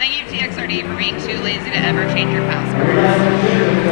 Thank you, TXRD, for being too lazy to ever change your passwords.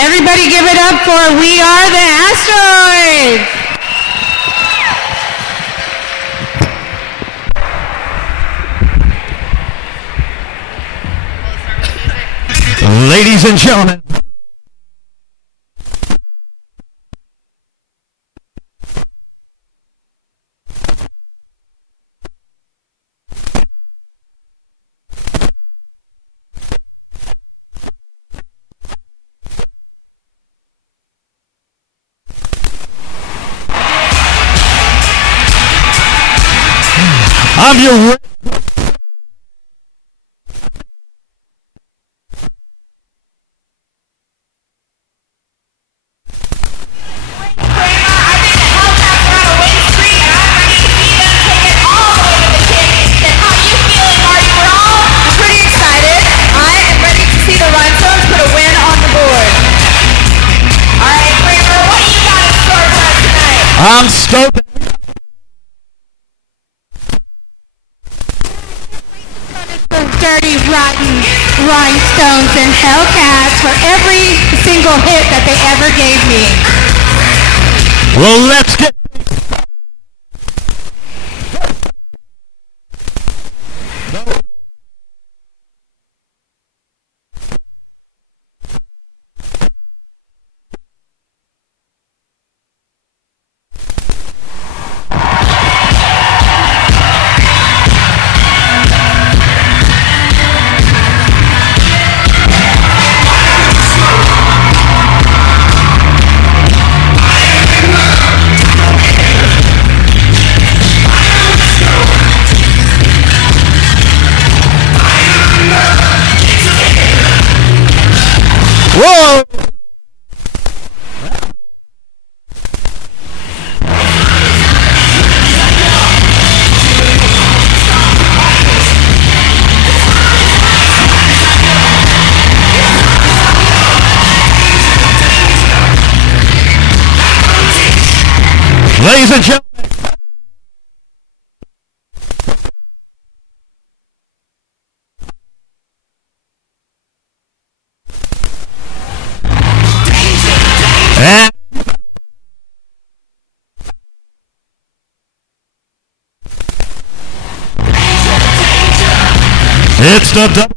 Everybody give it up for We Are the Asteroids! Ladies and gentlemen. of your I'm stoked. Dirty, rotten Rhinestones and Hellcats for every single hit that they ever gave me. Well, let's get... Whoa! Ladies and gentlemen, and it's the double.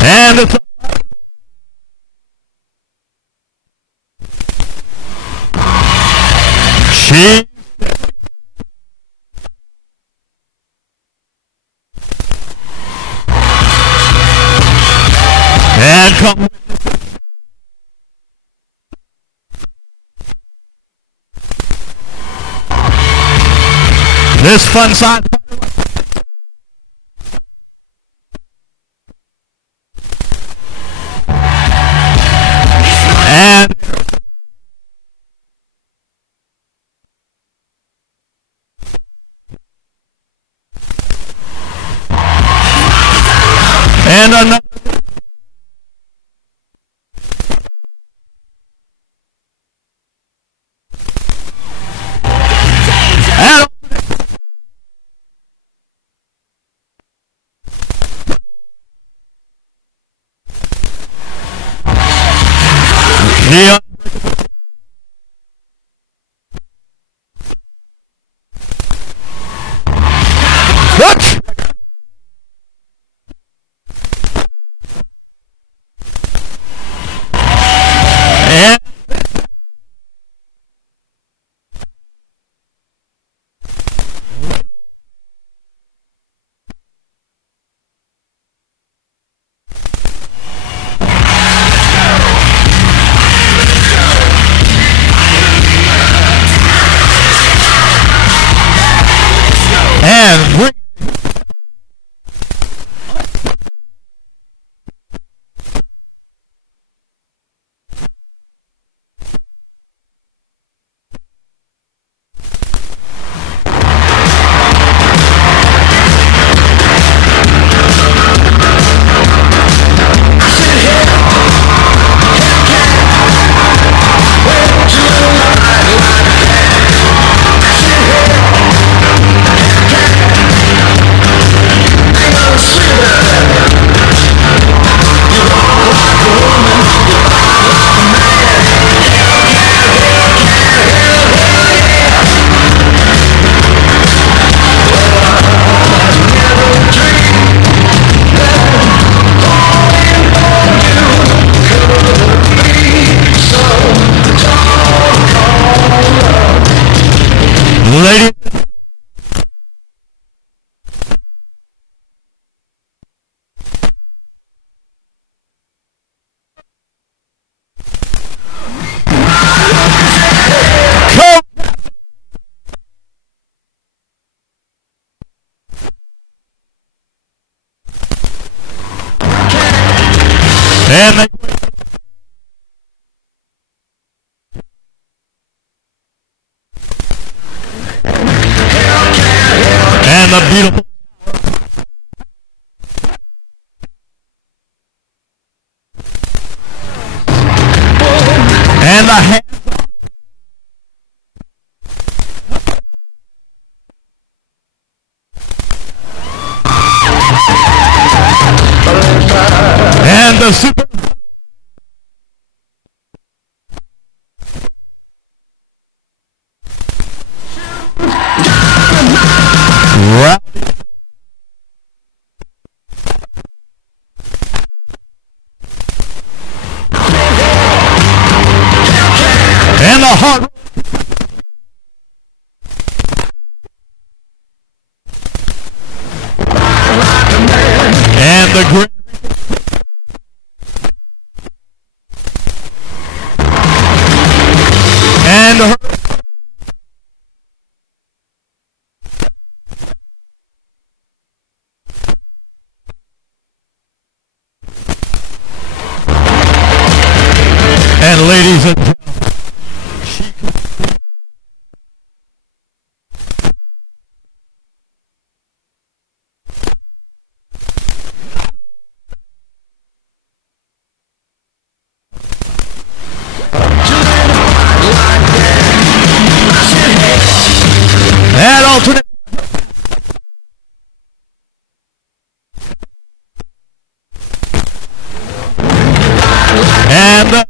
And it's she and come this fun side and another and the what? And we're And they and the beautiful and the hands and the super rowdy and the hard and the great and her and ladies and gentlemen, that alternate and the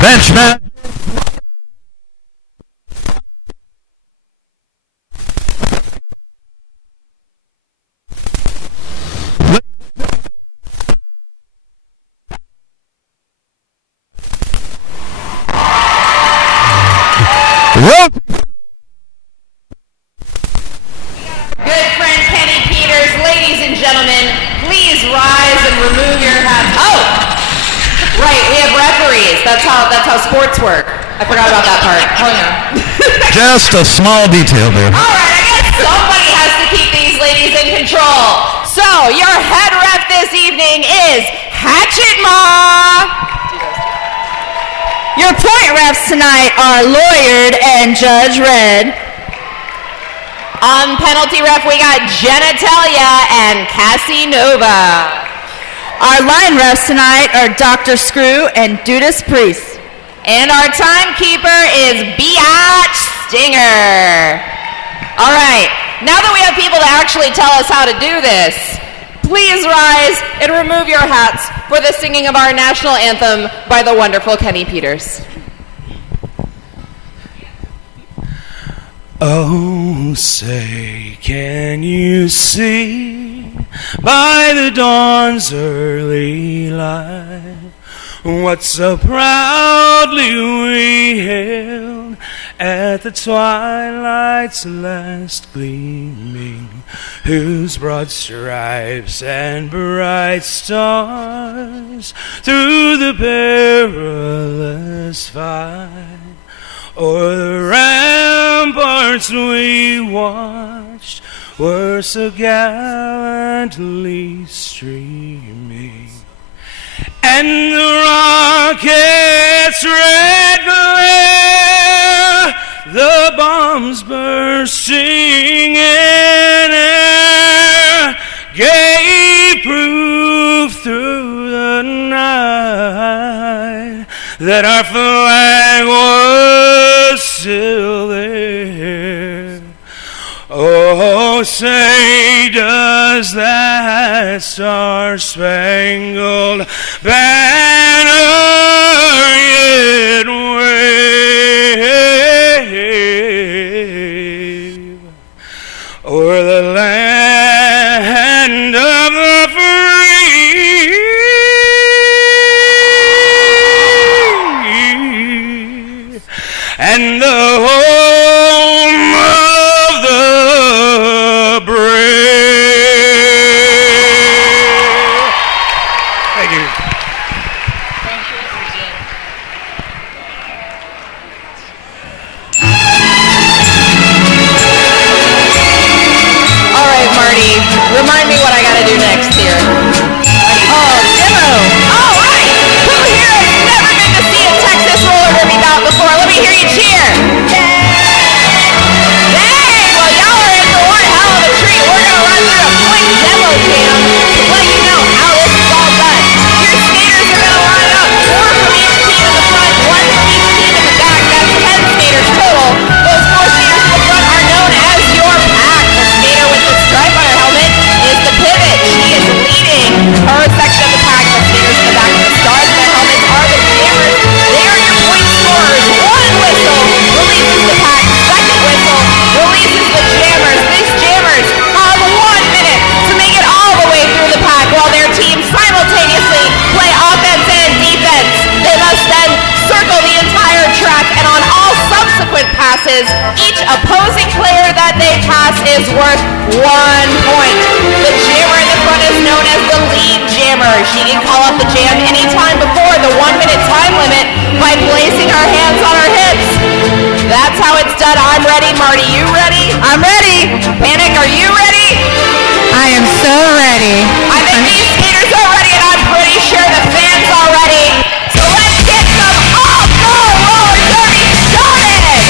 bench manager Rowdy. Good friend Kenny Peters, ladies and gentlemen, please rise and remove your hats. Oh, right, we have referees. That's how sports work. I forgot about that part. Hold on. Just a small detail there. All right, I guess somebody has to keep these ladies in control. So your head ref this evening is Hatchet Ma. Your point refs tonight are Lawyered and Judge Red. On penalty ref, we got Genitalia and Cassie Nova. Our line refs tonight are Dr. Screw and Dudas Priest. And our timekeeper is Biatch Stinger. All right, now that we have people to actually tell us how to do this, please rise and remove your hats for the singing of our national anthem by the wonderful Kenny Peters. Oh, say, can you see by the dawn's early light what so proudly we hailed at the twilight's last gleaming, whose broad stripes and bright stars through the perilous fight o'er the ramparts we watched were so gallantly streaming, and the rocket's red glare, the bombs bursting in air, gave proof through the night that our flag was still there. Oh, say, does that star-spangled banner yet wave o'er the land of the free and the home of the brave? Thank you. pack, and on all subsequent passes, each opposing player that they pass is worth 1 point. The jammer in the front is known as the lead jammer. She can call up the jam anytime before the 1-minute time limit by placing her hands on her hips. That's how it's done. I'm ready. Marty, you ready? I'm ready. Panic, are you ready? I am so ready. I think these skaters are ready, and I'm pretty sure the fans are ready. So let's get some off-road roller derby started!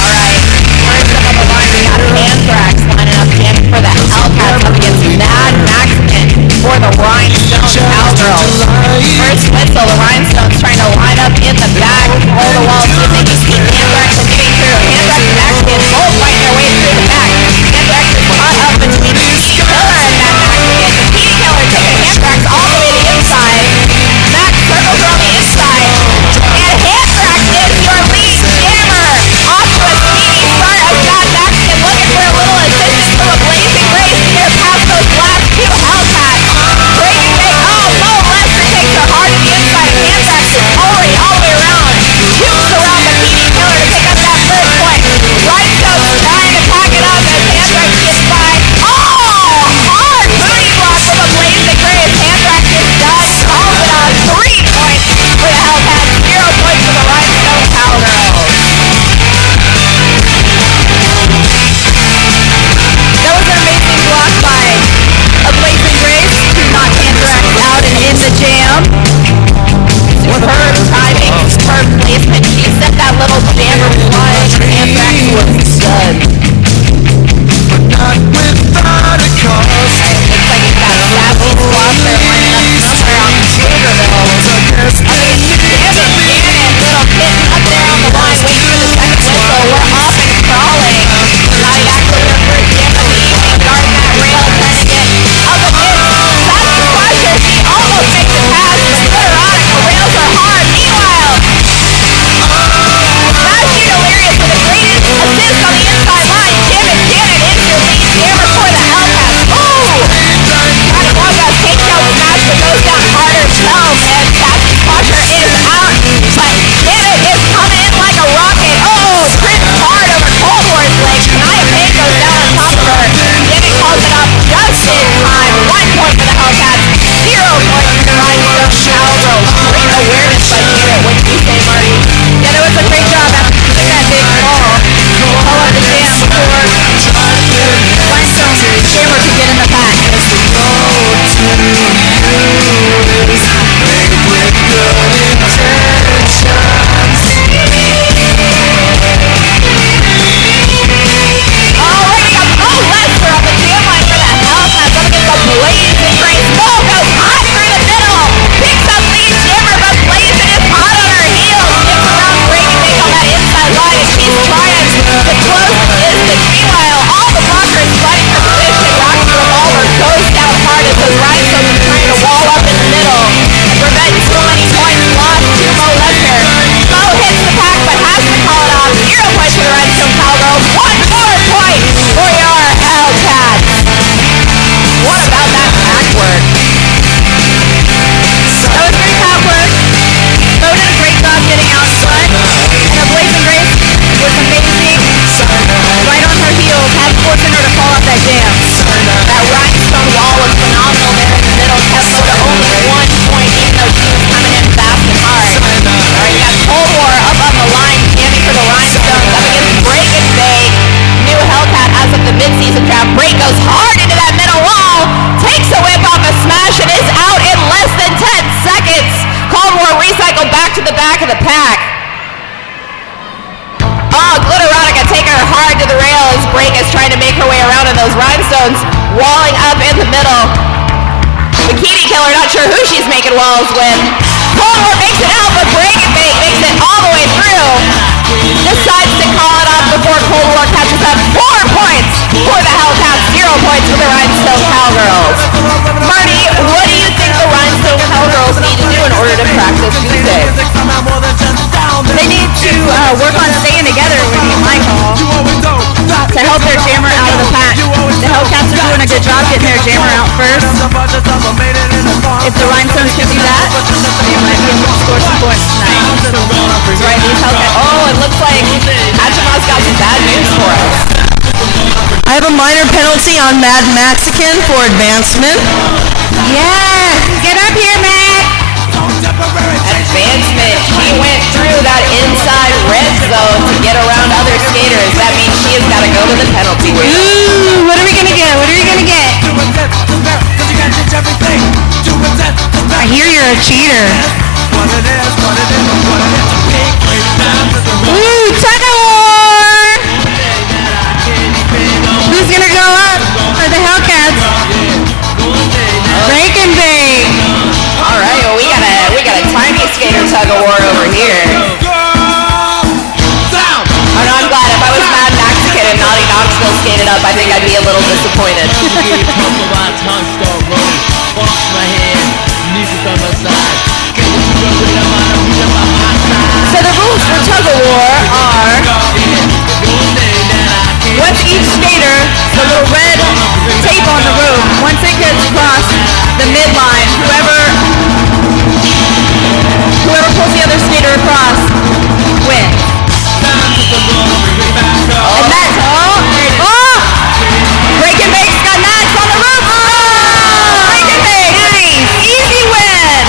All right, first up on the line, we got Anthrax lining up jamming for the Hellcats up against Mad Maximin for the Rhinestone Cowgirls. First whistle, the Rhinestones trying to line up in the back, hold the wall, see if they can keep Anthrax from getting through. Anthrax and Maximin both fighting their way through the back. Anthrax is caught up between Pixie Killer and Mad Maximin. The Pixie Killer taking Anthrax all the way to the inside. Max circles around the inside. And Anthrax is your lead jammer. Off to a speedy start of Mad Maximin, looking for a little assistance from a blazing race to get past those last two Hellcats. Breaking big. Oh, no, Lester takes her hard to the inside, and Anthrax is already all the way around. Shoots around the PD Killer to pick up that first point. Rhinestone's trying to pack it up as Anthrax gets by. Oh, hard booty block from a blazing race. Anthrax is done. Calls it on 3 points for the Hellcats. 0 points for the Rhinestone Cowgirls. That was an amazing block by a blazing grace to knock Anthrax out and in the jam. Superb timing, superb placement. She sent that little jammer flying. Anthrax was done. Looks like you've got Sassy Squash there lining up somewhere on Pflugerville. Up against Janet, little kitten up there on the line, waiting for the second whistle. We're off and crawling. Naughty actually her first jam of the evening, guarding that rail, trying to get up against Sassy Squasher. She almost makes it past, but Tourett, the rails are hard. Meanwhile, Sassy Delirious with a great assist on the inside line. Janet is your lead jammer for the Hellcats. Ooh! Johnny Wonga's takedown smash, but goes down hard herself, and Sassy Squasher is out. But Janet is coming in like a rocket. Oh, trips hard over Cold War's legs. Nia Payne goes down on top of her. Janet calls it up just in time. 1 point for the Hellcats. 0 points for the Rhinestone Cowgirls. Great awareness by Janet. What do you say, Marty? Yeah, that was a great job after getting that big ball. Pull up the jam before Rhinestone jammer could get in the pack. Already a Mo Lester on the jam line for the Hellcats. Up against the blazing race. Mo goes hot through the middle. Picks up lead jammer, but blazing is hot on her heels. Gets around breaking big on that inside line, and she's trying to close the distance. Meanwhile, all the blockers fighting for position. Rocky Revolver goes down hard as those Rhinestones are trying to wall up in the middle and prevent too many points lost to Mo Lester. Mo hits the pack, but has to call it off. 0 points for the Rhinestone Cowgirls. 1 more point for your Hellcats. What about that pack work? That was great pack work. Mo did a great job getting out front, and the blazing grace was amazing. Right on her heels, had forcing her to fall off that jam. That Rhinestone wall was phenomenal there in the middle, kept Mo to only 1 point, even though she was coming in fast and hard. All right, you got Cold War up on the line, jamming for the Rhinestones, up against Break and Bake. New Hellcat as of the midseason draft. Break goes hard into that middle wall, takes a whip off a smash, and is out in less than 10 seconds. Cold War recycled back to the back of the pack. Oh, Glitterotica taking her hard to the rail as Break is trying to make her way around, and those Rhinestones walling up in the middle. Bikini Killer, not sure who she's making walls with. Cold War makes it out, but Break and Bake makes it all the way through. Decides to call it off before Cold War catches up. 4 points for the Hellcats, 0 points for the Rhinestone Cowgirls. Marty, what do you think the Rhinestone Cowgirls need to do in order to practice music? They need to work on staying together, would be my call, to help their jammer out of the pack, to Hellcats are doing a good job getting their jammer out first. If the Rhinestones can do that, they might be able to score some points tonight. That's right, these Hellcats. Oh, it looks like Hatchima's got some bad news for us. I have a minor penalty on Mad Mexican for advancement. Yes, get up here, Matt. Advancement. She went through that inside red zone to get around other skaters. That means she has got to go to the penalty area. Ooh, what are we gonna get? What are we gonna get? I hear you're a cheater. Ooh, tug of war! Who's gonna go up for the Hellcats? Break and bake. All right, well, we got a tiny skater tug of war over here. Oh no, I'm glad. If I was Mad Mexican and Naughty Knoxville skated up, I think I'd be a little disappointed. So the rules for tug of war are: once each skater, the little red tape on the rope, once it gets across the midline, whoever pulls the other skater across wins. And that's Break and Bake's got Max on the roof. Break and Bake, nice, easy win.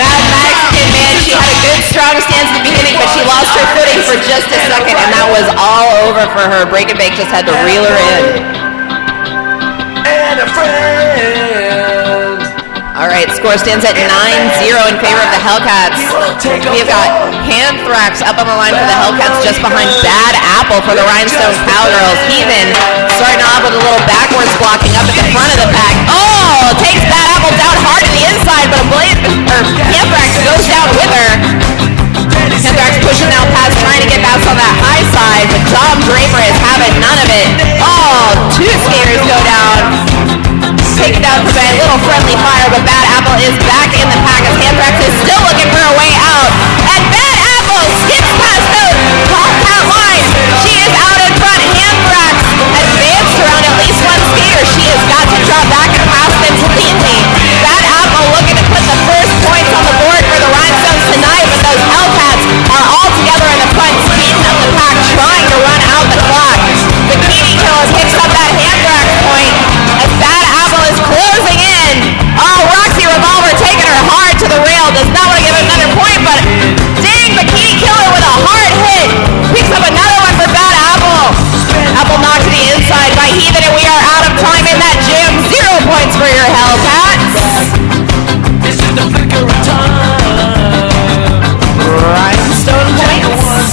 Mad Mexican, man, she had a good strong stance at the beginning, but she lost her footing for just a second, and that was all over for her. Break and Bake just had to reel her in. And a friend. All right, score stands at 9-0 in favor of the Hellcats. We have got Anthrax up on the line for the Hellcats, just behind Bad Apple for the Rhinestone Cowgirls. Heathen starting off with a little backwards blocking up at the front of the pack. Oh, takes Bad Apple down hard to the inside, but Anthrax goes down with her. Anthrax pushing now past, trying to get back on that high side, but Dom Draper is having none of it. Oh, two skaters go down. Taken down for a little friendly fire, but Bad Apple is back in the pack as Anthrax is still looking for a way out. And Bad Apple skips past the Hellcat line. She is out in front. Anthrax advanced around at least one skater. She has got to drop back and pass them completely. Bad Apple looking to put the first points on the board for the Rhinestones tonight, but those Hellcats are all together in the front, speeding up the pack, trying to run out the clock. Bikini Killer picks up that Anthrax point as Bad Apple is closing in. Oh, Roxy Revolver taking her hard to the rail. Does not want to give it another point, but dang, Bikini Killer with a hard hit. Picks up another one for Bad Apple. Apple knocked to the inside by Heathen, and we are out of time in that jam. 0 points for your Hellcats. This is the flicker of time. Rhinestone points.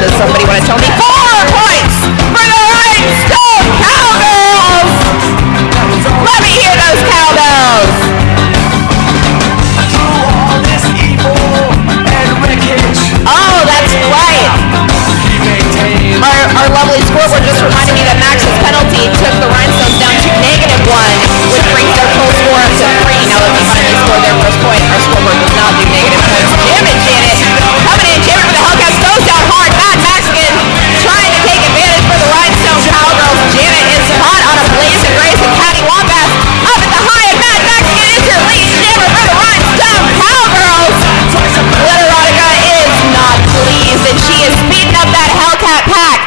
Does somebody want to tell me? 4 points for the Rhinestone Cowgirls. Let me hear those cowbells. Oh, that's right. Our lovely scoreboard just reminded me that Max's penalty took the Rhinestones down to -1, which brings their full score up to 3. Now that they finally scored their first point, our scoreboard does not do negative points. Jim and Janet coming in. Jim for the Hellcats goes down hard. Mad Mexican trying to take advantage for the Rhinestone Cowgirls. Janet is hot on a blazing race, and Patty Wombat up at the high, and Mad Mexican is your lead jammer for the Rhinestone Cowgirls. Literotica is not pleased, and she is speeding up that Hellcat pack.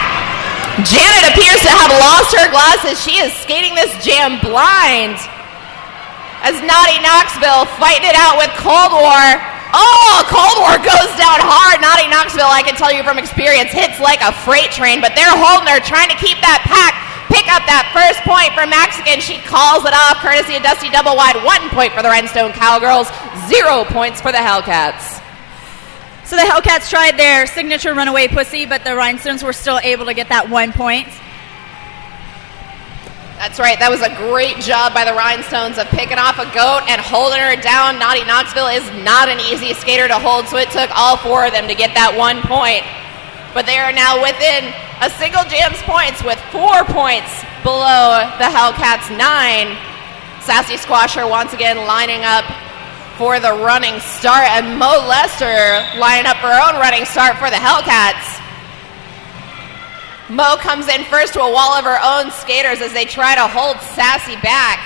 Janet appears to have lost her glasses. She is skating this jam blind. As Naughty Knoxville fighting it out with Cold War. Oh, Cold War goes down hard. Naughty Knoxville, I can tell you from experience, hits like a freight train, but they're holding her, trying to keep that pack, pick up that first point for Mexican. She calls it off, courtesy of Dusty Double Wide. 1 point for the Rhinestone Cowgirls, 0 points for the Hellcats. So the Hellcats tried their signature runaway pussy, but the Rhinestones were still able to get that 1 point. That's right. That was a great job by the Rhinestones of picking off a goat and holding her down. Naughty Knoxville is not an easy skater to hold, so it took all 4 of them to get that 1 point. But they are now within a single jam's points with 4 points below the Hellcats' 9. Sassy Squasher once again lining up for the running start, and Mo Lester lining up for her own running start for the Hellcats. Mo comes in first to a wall of her own skaters as they try to hold Sassy back.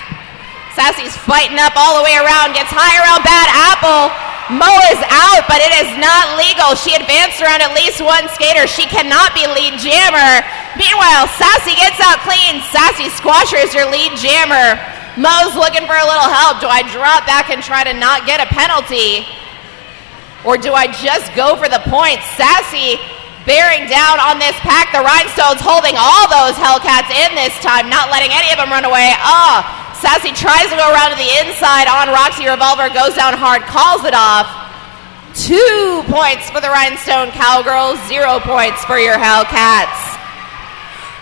Sassy's fighting up all the way around, gets high around Bad Apple. Mo is out, but it is not legal. She advanced around at least one skater. She cannot be lead jammer. Meanwhile, Sassy gets out clean. Sassy Squasher is your lead jammer. Mo's looking for a little help. Do I drop back and try to not get a penalty? Or do I just go for the points? Sassy bearing down on this pack. The Rhinestones holding all those Hellcats in this time, not letting any of them run away. Sassy tries to go around to the inside on Roxy Revolver, goes down hard, calls it off. 2 points for the Rhinestone Cowgirls, 0 points for your Hellcats.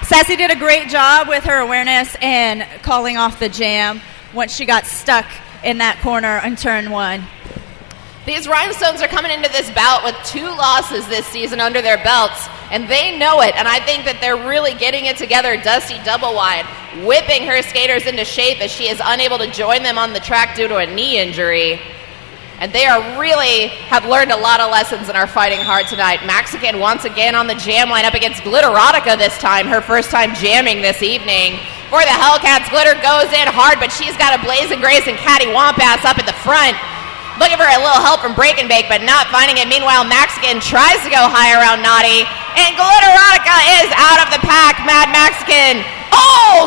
Sassy did a great job with her awareness and calling off the jam once she got stuck in that corner on turn 1. These Rhinestones are coming into this bout with 2 losses this season under their belts, and they know it, and I think that they're really getting it together. Dusty double wide, whipping her skaters into shape as she is unable to join them on the track due to a knee injury. And they have learned a lot of lessons and are fighting hard tonight. Mexican once again on the jam line up against Glitterotica this time, her first time jamming this evening. For the Hellcats, Glitter goes in hard, but she's got a Blazing Grace and Catty Wampass up at the front. Looking for a little help from Break and Bake, but not finding it. Meanwhile, Mexican tries to go high around Naughty, and Glitterotica is out of the pack. Mad Mexican,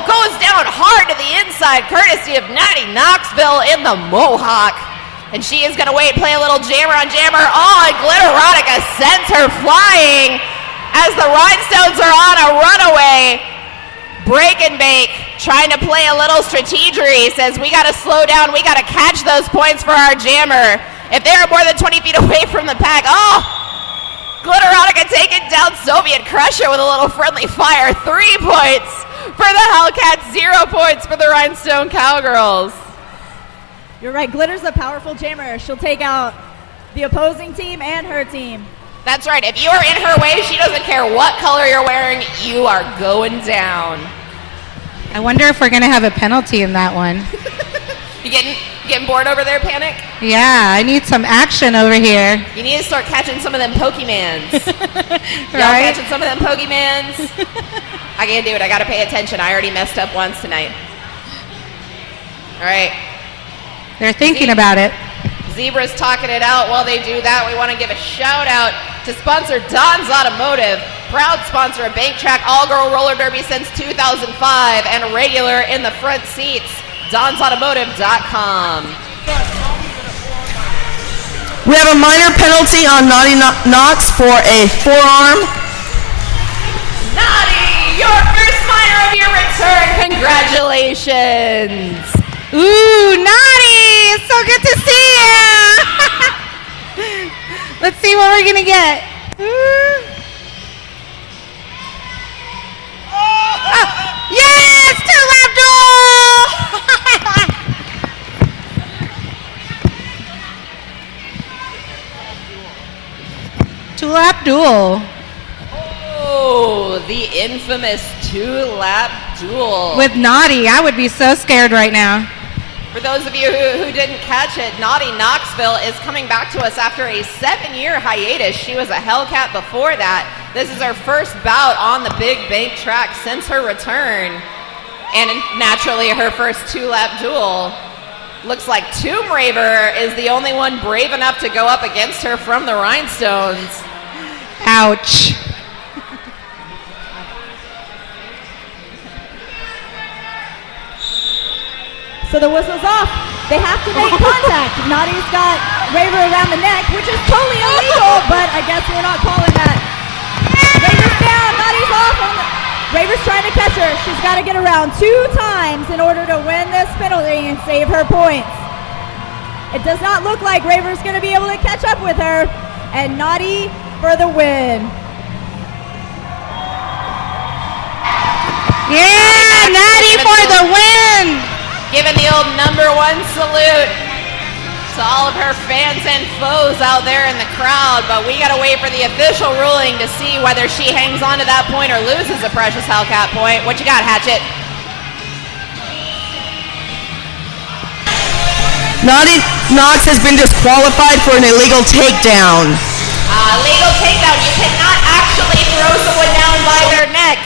goes down hard to the inside, courtesy of Natty Knoxville in the Mohawk. And she is going to play a little jammer on jammer. And Glitterotica sends her flying as the Rhinestones are on a runaway. Break and Bake trying to play a little strategery, says we got to slow down, we got to catch those points for our jammer. If they're more than 20 feet away from the pack, Glitterotica taking down Soviet Crusher with a little friendly fire. 3 points for the Hellcats, 0 points for the Rhinestone Cowgirls. You're right, Glitter's a powerful jammer. She'll take out the opposing team and her team. That's right, if you are in her way, she doesn't care what color you're wearing, you are going down. I wonder if we're going to have a penalty in that one. You getting bored over there, Panic? Yeah, I need some action over here. You need to start catching some of them Pokemans. Y'all Right? catching some of them Pokemans? I can't do it. I got to pay attention. I already messed up once tonight. All right. They're thinking about it. Zebra's talking it out. While they do that, we want to give a shout out to sponsor Don's Automotive, proud sponsor of Bank Track All-Girl Roller Derby since 2005 and regular in the front seats. DonsAutomotive.com. We have a minor penalty on Naughty Knox for a forearm. Naughty, your first minor of your return. Congratulations. Ooh, Naughty! So good to see you! Let's see what we're gonna get. Yes! Two-lap duel! Two-lap duel. Oh, the infamous two-lap duel. With Naughty, I would be so scared right now. For those of you who didn't catch it, Naughty Knoxville is coming back to us after a 7-year hiatus. She was a Hellcat before that. This is her first bout on the Big Bank track since her return. And naturally, her first two-lap duel. Looks like Tomb Raver is the only one brave enough to go up against her from the Rhinestones. Ouch. So the whistle's off. They have to make contact. Naughty's got Raver around the neck, which is totally illegal, but I guess we're not calling that. Raver's down. Naughty's off. Raver's trying to catch her. She's got to get around 2 times in order to win this penalty and save her points. It does not look like Raver's going to be able to catch up with her. And Naughty for the win. Yeah, Naughty for the win! Giving the old #1 salute to all of her fans and foes out there in the crowd, but we gotta wait for the official ruling to see whether she hangs on to that point or loses a precious Hellcat point. What you got, Hatchet? Naughty Knox has been disqualified for an illegal takedown. Legal takedown. You cannot actually throw someone down by their neck.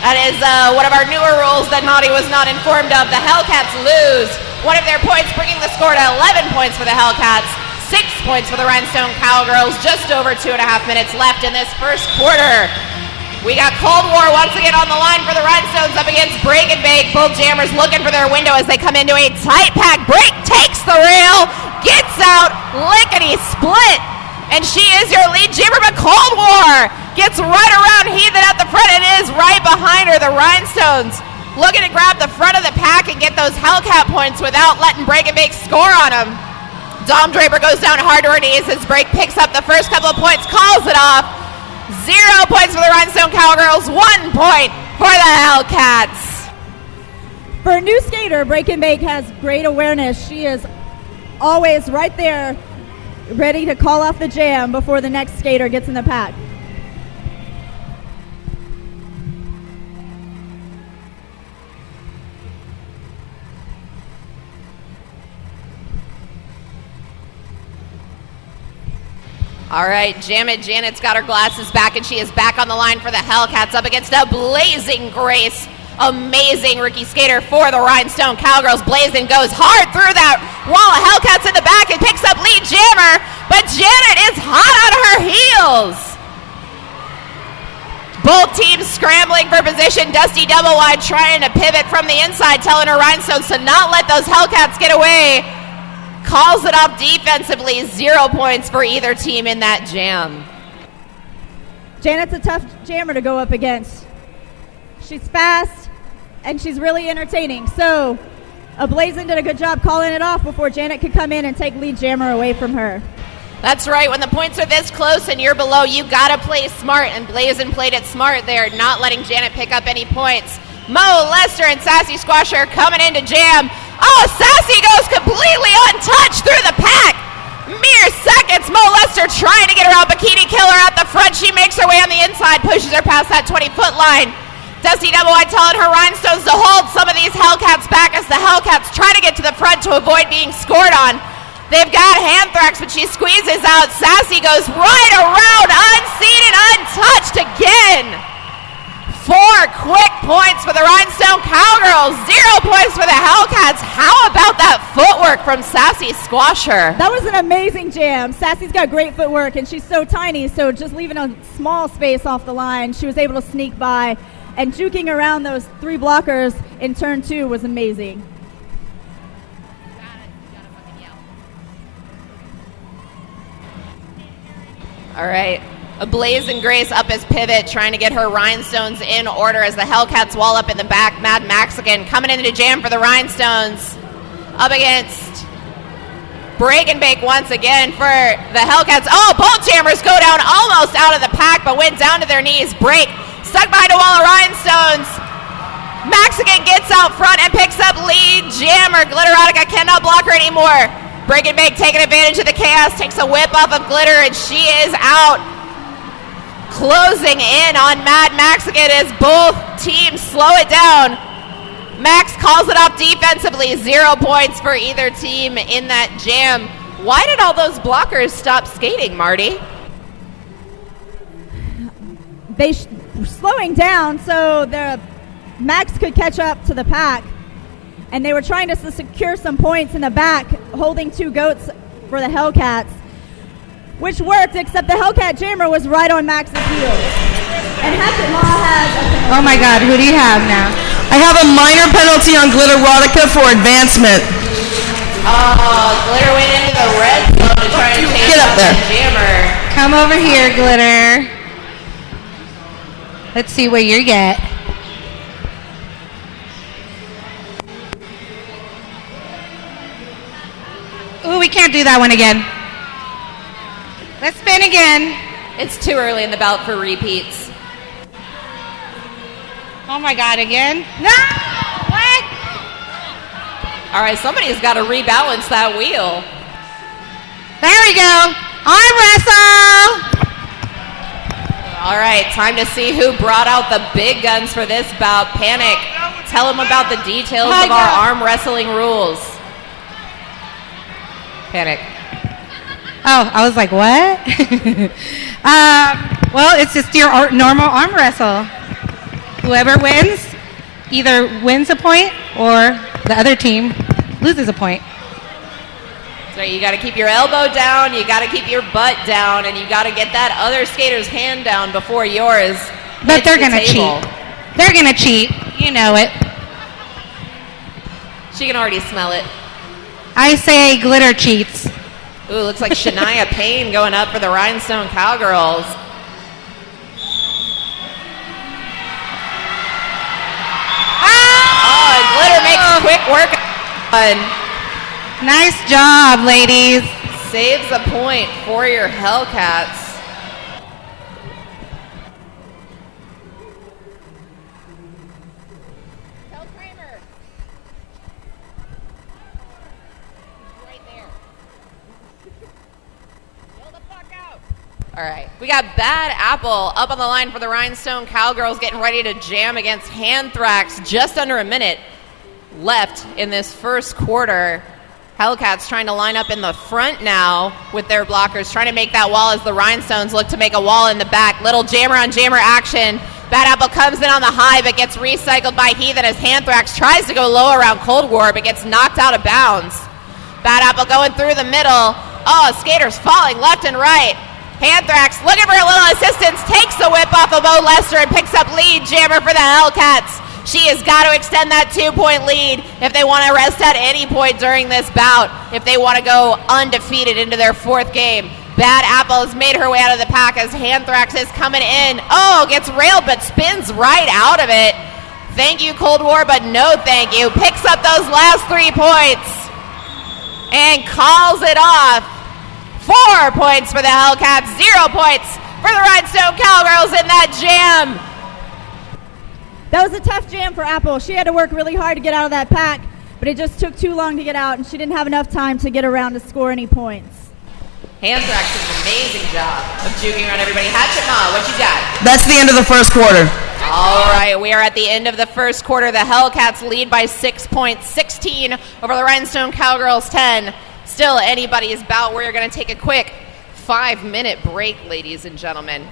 That is one of our newer rules that Naughty was not informed of. The Hellcats lose one of their points, bringing the score to 11 points for the Hellcats, 6 points for the Rhinestone Cowgirls. Just over 2.5 minutes left in this first quarter. We got Cold War once again on the line for the Rhinestones up against Break and Bake. Both jammers looking for their window as they come into a tight pack. Break takes the rail, gets out, lickety split. And she is your lead jammer, but Cold War gets right around Heathen at the front and is right behind her. The Rhinestones looking to grab the front of the pack and get those Hellcat points without letting Break and Bake score on them. Dom Draper goes down hard to her knees as Break picks up the first couple of points, calls it off. 0 points for the Rhinestone Cowgirls, 1 point for the Hellcats. For a new skater, Break and Bake has great awareness. She is always right there, ready to call off the jam before the next skater gets in the pack. All right, Jam It. Janet's got her glasses back, and she is back on the line for the Hellcats up against a Blazing Grace. Amazing rookie skater for the Rhinestone Cowgirls. Blazing goes hard through that wall of Hellcats in the back and picks up lead jammer, but Janet is hot on her heels. Both teams scrambling for position. Dusty double wide trying to pivot from the inside, telling her Rhinestones to not let those Hellcats get away. Calls it off defensively. 0 points for either team in that jam. Janet's a tough jammer to go up against. She's fast, and she's really entertaining. So, Blazin did a good job calling it off before Janet could come in and take lead jammer away from her. That's right. When the points are this close and you're below, you gotta play smart, and Blazin played it smart there, not letting Janet pick up any points. Mo, Lester, and Sassy Squasher coming into jam. Oh, Sassy goes completely untouched through the pack. Mere seconds, Mo Lester trying to get her out. Bikini Killer at the front. She makes her way on the inside, pushes her past that 20-foot line. Dusty Double Wide telling her Rhinestones to hold some of these Hellcats back as the Hellcats try to get to the front to avoid being scored on. They've got Anthrax, but she squeezes out. Sassy goes right around, unseen and untouched again. 4 quick points for the Rhinestone Cowgirls, 0 points for the Hellcats. How about that footwork from Sassy Squasher? That was an amazing jam. Sassy's got great footwork, and she's so tiny, so just leaving a small space off the line, she was able to sneak by, and juking around those 3 blockers in turn 2 was amazing. All right. A Blazing Grace up his pivot, trying to get her Rhinestones in order as the Hellcats wall up in the back. Mad Mexican coming into jam for the Rhinestones. Up against Break and Bake once again for the Hellcats. Oh, both jammers go down almost out of the pack, but went down to their knees. Break stuck behind a wall of Rhinestones. Mexican gets out front and picks up lead jammer. Glitterotica cannot block her anymore. Break and Bake taking advantage of the chaos, takes a whip off of Glitter, and she is out. Closing in on Mad Mexican as both teams slow it down. Max calls it off defensively. 0 points for either team in that jam. Why did all those blockers stop skating, Marty? They were slowing down so the Max could catch up to the pack, and they were trying to secure some points in the back, holding 2 goats for the Hellcats, which worked, except the Hellcat jammer was right on Max's heels. And Hector Law has Oh my God, who do you have now? I have a minor penalty on Glitterotica for advancement. Oh, Glitter went into the red zone to try and take Get up there. the jammer. Come over here, Glitter. Let's see what you get. Ooh, we can't do that one again. Let's spin again. It's too early in the bout for repeats. Oh my God, again? No! What? All right, somebody's got to rebalance that wheel. There we go. Arm wrestle! All right, time to see who brought out the big guns for this bout. Panic, tell them about the details of our arm wrestling rules. Panic. Oh, I was like, what? Well, it's just your normal arm wrestle. Whoever wins either wins a point or the other team loses a point. So you got to keep your elbow down, you got to keep your butt down, and you got to get that other skater's hand down before yours. But they're going to cheat. They're going to cheat. You know it. She can already smell it. I say glitter cheats. Ooh, looks like Shania Payne going up for the Rhinestone Cowgirls. Oh, and glitter makes quick work. Nice job, ladies. Saves a point for your Hellcats. All right, we got Bad Apple up on the line for the Rhinestone Cowgirls, getting ready to jam against Anthrax. Just under a minute left in this first quarter. Hellcats trying to line up in the front now with their blockers, trying to make that wall as the Rhinestones look to make a wall in the back. Little jammer on jammer action. Bad Apple comes in on the high, but gets recycled by Heathen as Anthrax tries to go low around Cold War, but gets knocked out of bounds. Bad Apple going through the middle. Oh, skaters falling left and right. Anthrax looking for a little assistance, takes the whip off of Bo Lester and picks up lead jammer for the Hellcats. She has got to extend that 2-point lead if they want to rest at any point during this bout, if they want to go undefeated into their fourth game. Bad Apple has made her way out of the pack as Anthrax is coming in. Oh, gets railed but spins right out of it. Thank you, Cold War, but no thank you. Picks up those last 3 points and calls it off. 4 points for the Hellcats, 0 points for the Rhinestone Cowgirls in that jam. That was a tough jam for Apple. She had to work really hard to get out of that pack, but it just took too long to get out, and she didn't have enough time to get around to score any points. Anthrax does an amazing job of juking around everybody. Hatchet Ma, what you got? That's the end of the first quarter. All right, we are at the end of the first quarter. The Hellcats lead by 6 points, 16 over the Rhinestone Cowgirls 10. Still anybody's bout. We're going to take a quick 5-minute break, ladies and gentlemen.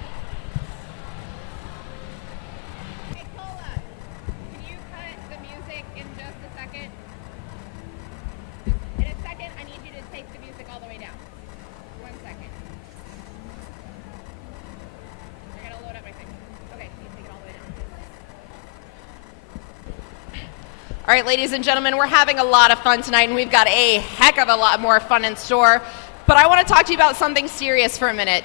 Hey, Cola, can you cut the music in just a second? In a second, I need you to take the music all the way down. 1 second. I got to load up my thing. Okay, you take it all the way down. All right, ladies and gentlemen, we're having a lot of fun tonight, and we've got a heck of a lot more fun in store. But I want to talk to you about something serious for a minute.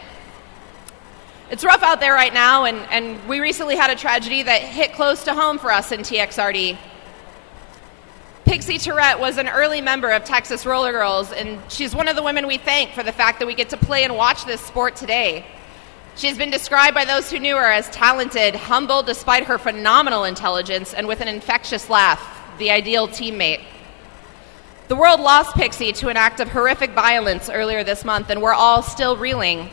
It's rough out there right now, and we recently had a tragedy that hit close to home for us in TXRD. Pixie Tourett was an early member of Texas Roller Girls, and she's one of the women we thank for the fact that we get to play and watch this sport today. She's been described by those who knew her as talented, humble despite her phenomenal intelligence, and with an infectious laugh. The ideal teammate. The world lost Pixie to an act of horrific violence earlier this month, and we're all still reeling.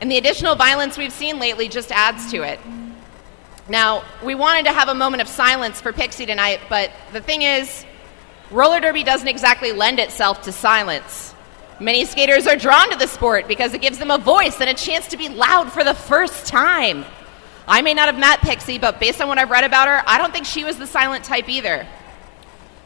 And the additional violence we've seen lately just adds to it. Now, we wanted to have a moment of silence for Pixie tonight, but the thing is, roller derby doesn't exactly lend itself to silence. Many skaters are drawn to the sport because it gives them a voice and a chance to be loud for the first time. I may not have met Pixie, but based on what I've read about her, I don't think she was the silent type either.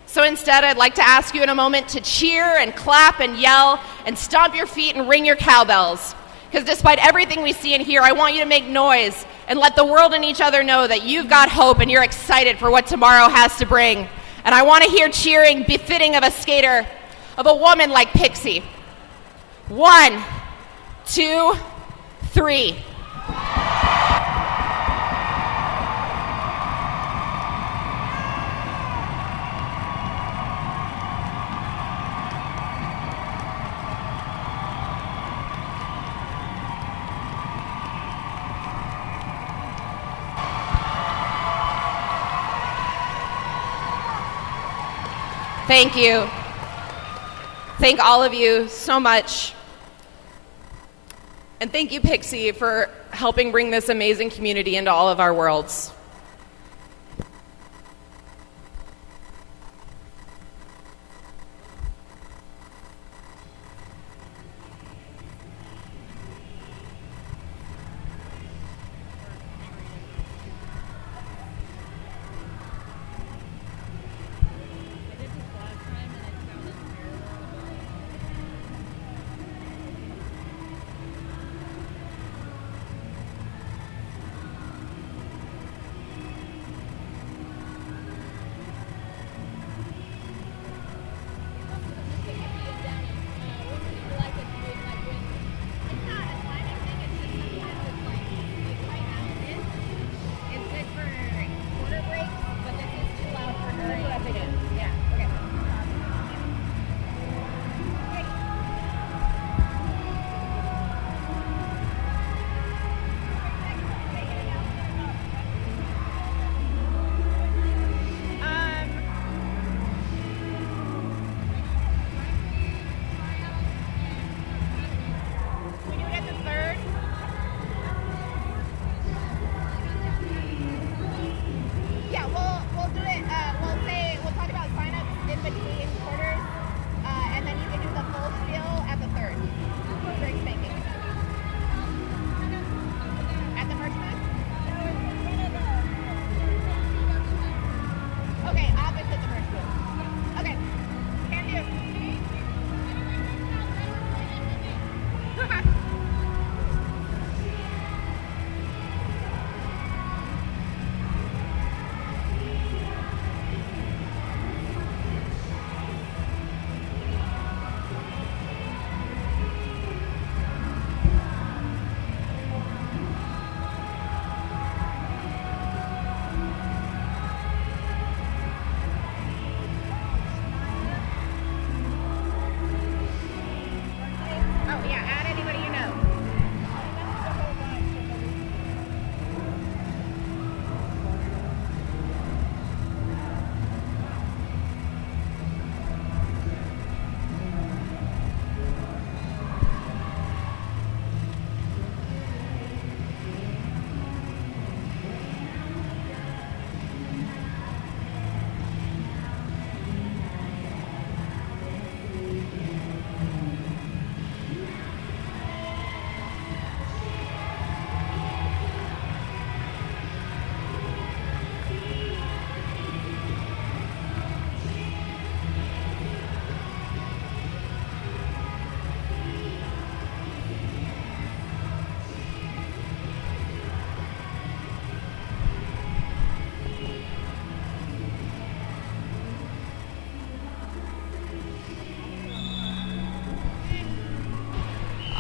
So instead, I'd like to ask you in a moment to cheer and clap and yell and stomp your feet and ring your cowbells. Because despite everything we see and hear, I want you to make noise and let the world and each other know that you've got hope and you're excited for what tomorrow has to bring. And I want to hear cheering befitting of a skater, of a woman like Pixie. 1, 2, 3. Thank you. Thank all of you so much. And thank you, Pixie, for helping bring this amazing community into all of our worlds.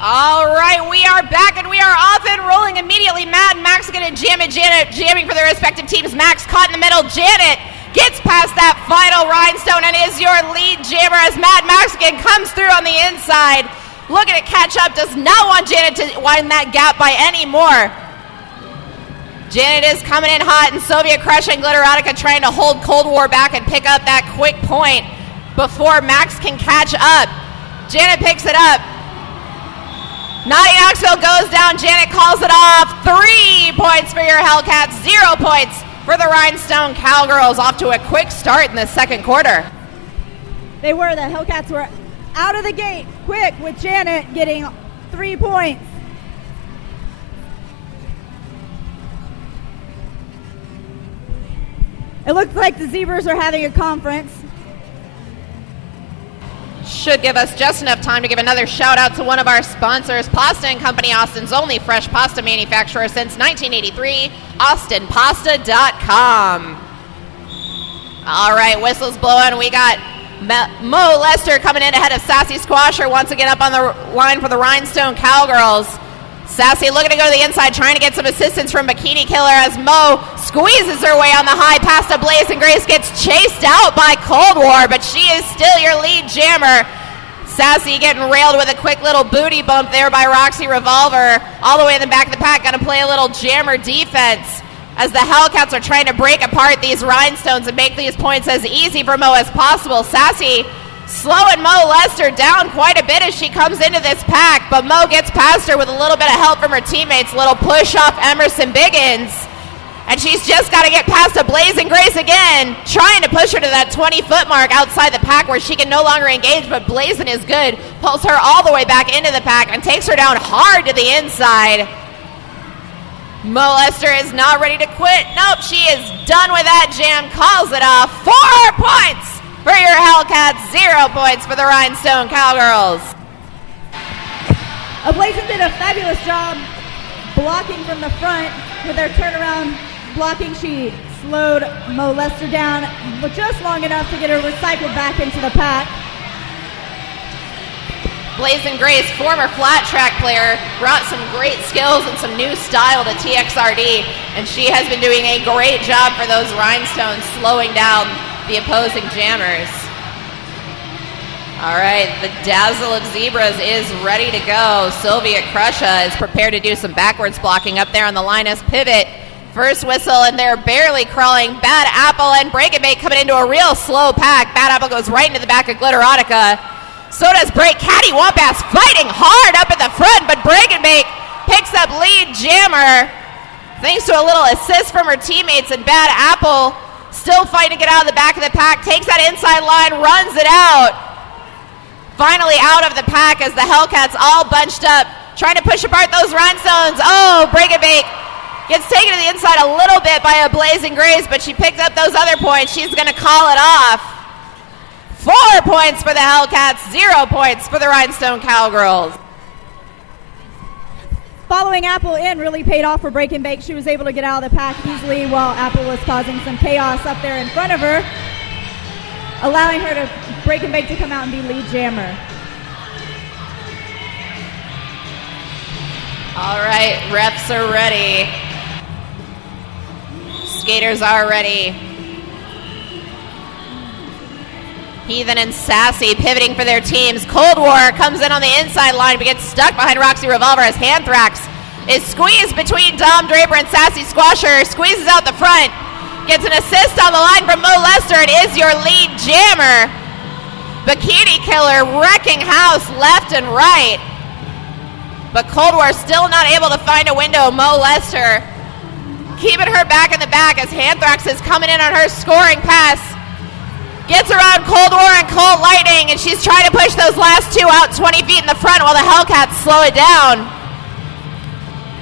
All right, we are back and we are off and rolling immediately. Matt and Max are going to jam it, Janet jamming for their respective teams. Max caught in the middle. Janet gets past that final Rhinestone and is your lead jammer as Matt Mexican comes through on the inside. Looking to catch up, does not want Janet to widen that gap by any more. Janet is coming in hot, and Soviet Crush and Glitterotica trying to hold Cold War back and pick up that quick point before Max can catch up. Janet picks it up. Naughty Knoxville goes down. Janet calls it off. 3 points for your Hellcats. 0 points for the Rhinestone Cowgirls. Off to a quick start in the second quarter. The Hellcats were out of the gate quick with Janet getting 3 points. It looks like the Zebras are having a conference. Should give us just enough time to give another shout out to one of our sponsors, Pasta & Company, Austin's only fresh pasta manufacturer since 1983, austinpasta.com. All right, whistles blowing. We got Mo Lester coming in ahead of Sassy Squasher once again up on the line for the Rhinestone Cowgirls. Sassy looking to go to the inside, trying to get some assistance from Bikini Killer as Mo squeezes her way on the high past a Blaze and Grace, gets chased out by Cold War, but she is still your lead jammer. Sassy getting railed with a quick little booty bump there by Roxy Revolver. All the way in the back of the pack, gonna play a little jammer defense as the Hellcats are trying to break apart these Rhinestones and make these points as easy for Mo as possible. Sassy slowing Mo Lester down quite a bit as she comes into this pack, but Mo gets past her with a little bit of help from her teammates. A little push off Emerson Biggins, and she's just got to get past a Blazing Grace again, trying to push her to that 20-foot mark outside the pack where she can no longer engage, but Blazing is good, pulls her all the way back into the pack and takes her down hard to the inside. Mo Lester is not ready to quit. Nope, she is done with that jam, calls it off. 4 points for your Hellcats, 0 points for the Rhinestone Cowgirls. Blazing did a fabulous job blocking from the front with their turnaround blocking. She slowed Mo Lester down, but just long enough to get her recycled back into the pack. Blazing Grace, former flat track player, brought some great skills and some new style to TXRD, and she has been doing a great job for those Rhinestones, slowing down the opposing jammers. All right, the Dazzle of Zebras is ready to go. Sylvia Crusha is prepared to do some backwards blocking up there on the Linus pivot. First whistle, and they're barely crawling. Bad Apple and Break and Bake coming into a real slow pack. Bad Apple goes right into the back of Glitterotica. So does Break. Caddy Wambass fighting hard up at the front, but Break and Bake picks up lead jammer thanks to a little assist from her teammates, and Bad Apple still fighting to get out of the back of the pack, takes that inside line, runs it out. Finally out of the pack as the Hellcats all bunched up, trying to push apart those Rhinestones. Oh, Break and Bake gets taken to the inside a little bit by a Blazing Grace, but she picked up those other points. She's going to call it off. 4 points for the Hellcats, 0 points for the Rhinestone Cowgirls. Following Apple in really paid off for Break and Bake. She was able to get out of the pack easily while Apple was causing some chaos up there in front of her, allowing her to Break and Bake to come out and be lead jammer. All right, refs are ready. Skaters are ready. Heathen and Sassy pivoting for their teams. Cold War comes in on the inside line but gets stuck behind Roxy Revolver as Hanthrax is squeezed between Dom Draper and Sassy Squasher. Squeezes out the front. Gets an assist on the line from Mo Lester and is your lead jammer. Bikini Killer wrecking house left and right. But Cold War still not able to find a window. Mo Lester keeping her back in the back as Hanthrax is coming in on her scoring pass. Gets around Cold War and Cold Lightning, and she's trying to push those last two out 20 feet in the front while the Hellcats slow it down.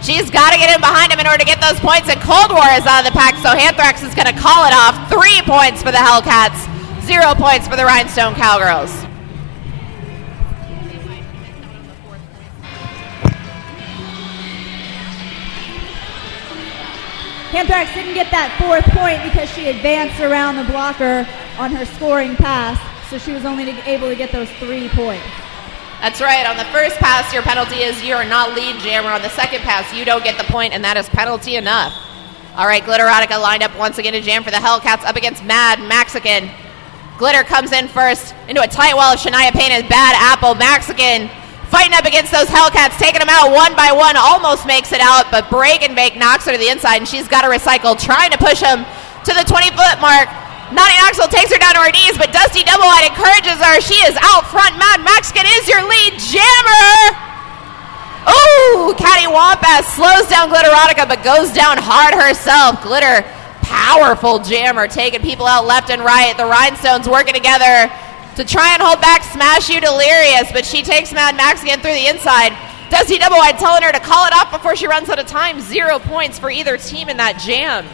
She's got to get in behind him in order to get those points, and Cold War is out of the pack, so Hanthrax is going to call it off. 3 points for the Hellcats, 0 points for the Rhinestone Cowgirls. Hanthrax didn't get that 4th point because she advanced around the blocker on her scoring pass, so she was only able to get those 3 points. That's right. On the first pass, your penalty is you're not lead jammer. On the second pass, you don't get the point, and that is penalty enough. All right, Glitterotica lined up once again to jam for the Hellcats up against Mad Mexican. Glitter comes in first into a tight wall of Shania Payne and Bad Apple. Mexican fighting up against those Hellcats, taking them out one by one, almost makes it out, but Break and Bake knocks her to the inside, and she's got to recycle, trying to push him to the 20-foot mark. Naughty Knoxville takes her down to her knees, but Dusty Double-Wide encourages her. She is out front. Mad Mexican is your lead jammer. Ooh, Catty Wampas slows down Glitterotica, but goes down hard herself. Glitter, powerful jammer, taking people out left and right. The Rhinestones working together to try and hold back Smash You Delirious, but she takes Mad Mexican through the inside. Dusty Double-Wide telling her to call it off before she runs out of time. 0 points for either team in that jam.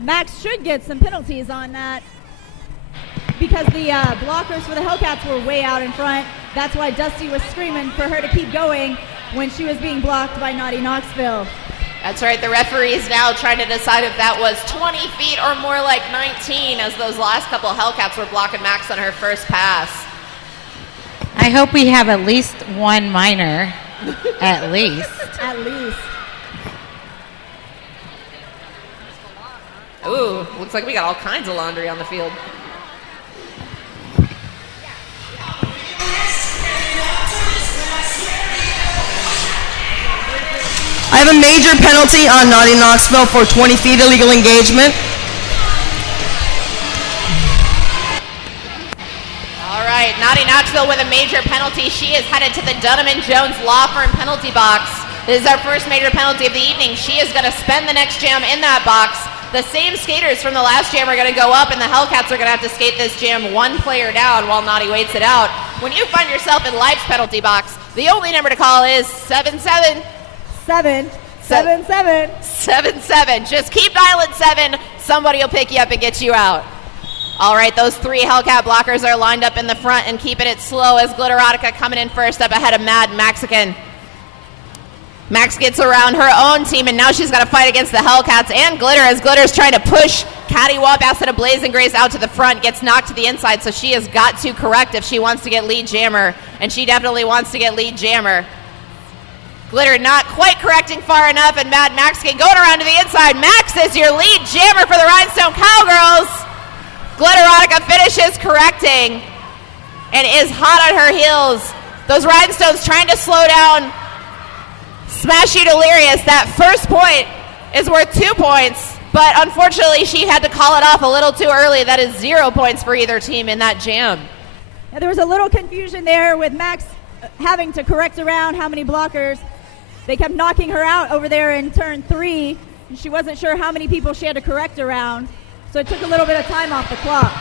Max should get some penalties on that because the blockers for the Hellcats were way out in front. That's why Dusty was screaming for her to keep going when she was being blocked by Naughty Knoxville. That's right, the referee's now trying to decide if that was 20 feet or more like 19, as those last couple of Hellcats were blocking Max on her first pass. I hope we have at least one minor. At least. At least. Ooh, looks like we got all kinds of laundry on the field. I have a major penalty on Naughty Knoxville for 20 feet illegal engagement. All right, Naughty Knoxville with a major penalty. She is headed to the Dunham & Jones Law Firm penalty box. This is our first major penalty of the evening. She is going to spend the next jam in that box. The same skaters from the last jam are going to go up, and the Hellcats are going to have to skate this jam one player down while Naughty waits it out. When you find yourself in Life's penalty box, the only number to call is 77. 7-7. Just keep dialing 7. Somebody will pick you up and get you out. All right, those 3 Hellcat blockers are lined up in the front and keeping it slow as Glitterotica coming in first up ahead of Mad Mexican. Max gets around her own team, and now she's got to fight against the Hellcats and Glitter as Glitter's trying to push Catty Wabass and a Blazing Grace out to the front, gets knocked to the inside, so she has got to correct if she wants to get lead jammer, and she definitely wants to get lead jammer. Glitter not quite correcting far enough, and Mad Mexican going around to the inside. Max is your lead jammer for the Rhinestone Cowgirls. Glitterotica finishes correcting and is hot on her heels. Those Rhinestones trying to slow down Smash You Delirious. That first point is worth 2 points, but unfortunately she had to call it off a little too early. That is 0 points for either team in that jam. Yeah, there was a little confusion there with Max having to correct around how many blockers. They kept knocking her out over there in turn 3, and she wasn't sure how many people she had to correct around, so it took a little bit of time off the clock.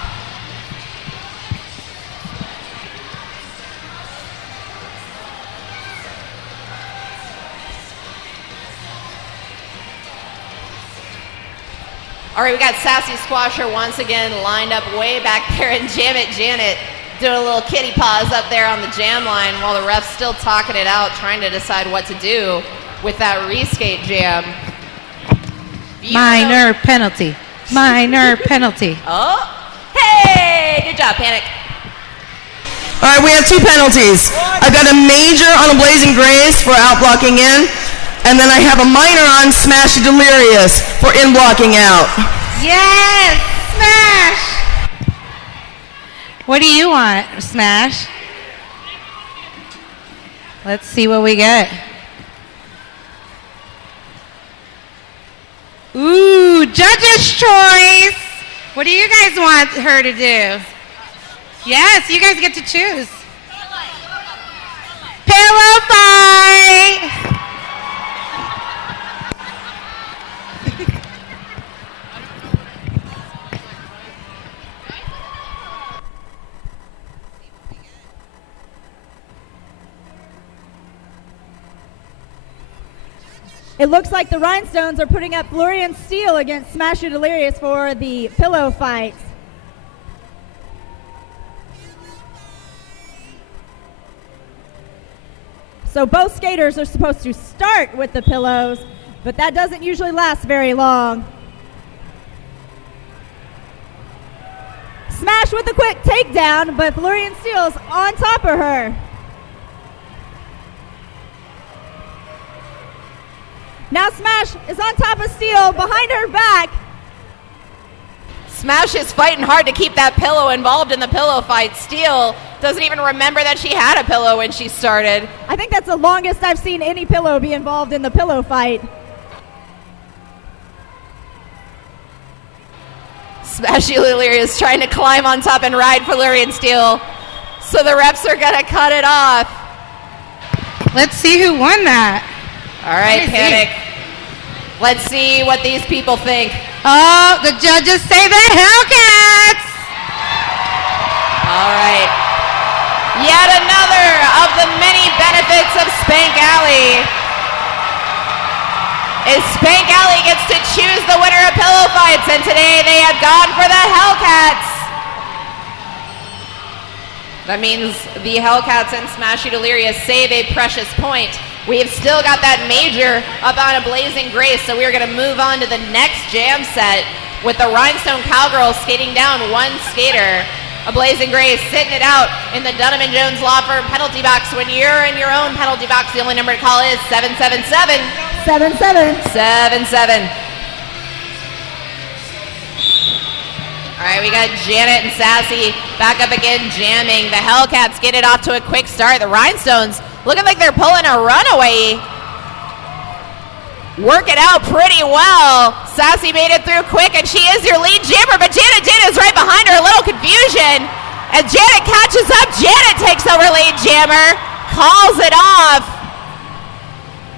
All right, we got Sassy Squasher once again lined up way back there, and Janet doing a little kitty paws up there on the jam line while the ref's still talking it out, trying to decide what to do with that reskate jam. Minor penalty. Oh, hey, good job, Panic. All right, we have 2 penalties. I've got a major on a Blazing Grace for out blocking in, and then I have a minor on Smash You Delirious for in blocking out. Yes! Smash! What do you want, Smash? Let's see what we get. Ooh, judge's choice. What do you guys want her to do? Yes, you guys get to choose. Pillow fight. It looks like the Rhinestones are putting up Florian Steele against Smash You Delirious for the pillow fight. So both skaters are supposed to start with the pillows, but that doesn't usually last very long. Smash with a quick takedown, but Florian Steele's on top of her. Now Smash is on top of Steele, behind her back. Smash is fighting hard to keep that pillow involved in the pillow fight. Steele doesn't even remember that she had a pillow when she started. I think that's the longest I've seen any pillow be involved in the pillow fight. Smashy Lilia is trying to climb on top and ride Florian Steele. So the refs are going to cut it off. Let's see who won that. All right, Panic. Let's see what these people think. Oh, the judges say the Hellcats. All right. Yet another of the many benefits of Spank Alley is Spank Alley gets to choose the winner of pillow fights, and today they have gone for the Hellcats. That means the Hellcats and Smashy Delirious save a precious point. We have still got that major up on a Blazing Grace, so we are going to move on to the next jam set with the Rhinestone Cowgirls skating down one skater. A Blazing Grace sitting it out in the Dunham & Jones Law Firm penalty box. When you're in your own penalty box, the only number to call is 777. 7-7. 7-7. All right, we got Janet and Sassy back up again jamming. The Hellcats get it off to a quick start. The Rhinestones looking like they're pulling a runaway. Work it out pretty well. Sassy made it through quick, and she is your lead jammer, but Janet is right behind her. A little confusion. As Janet catches up, Janet takes over lead jammer, calls it off.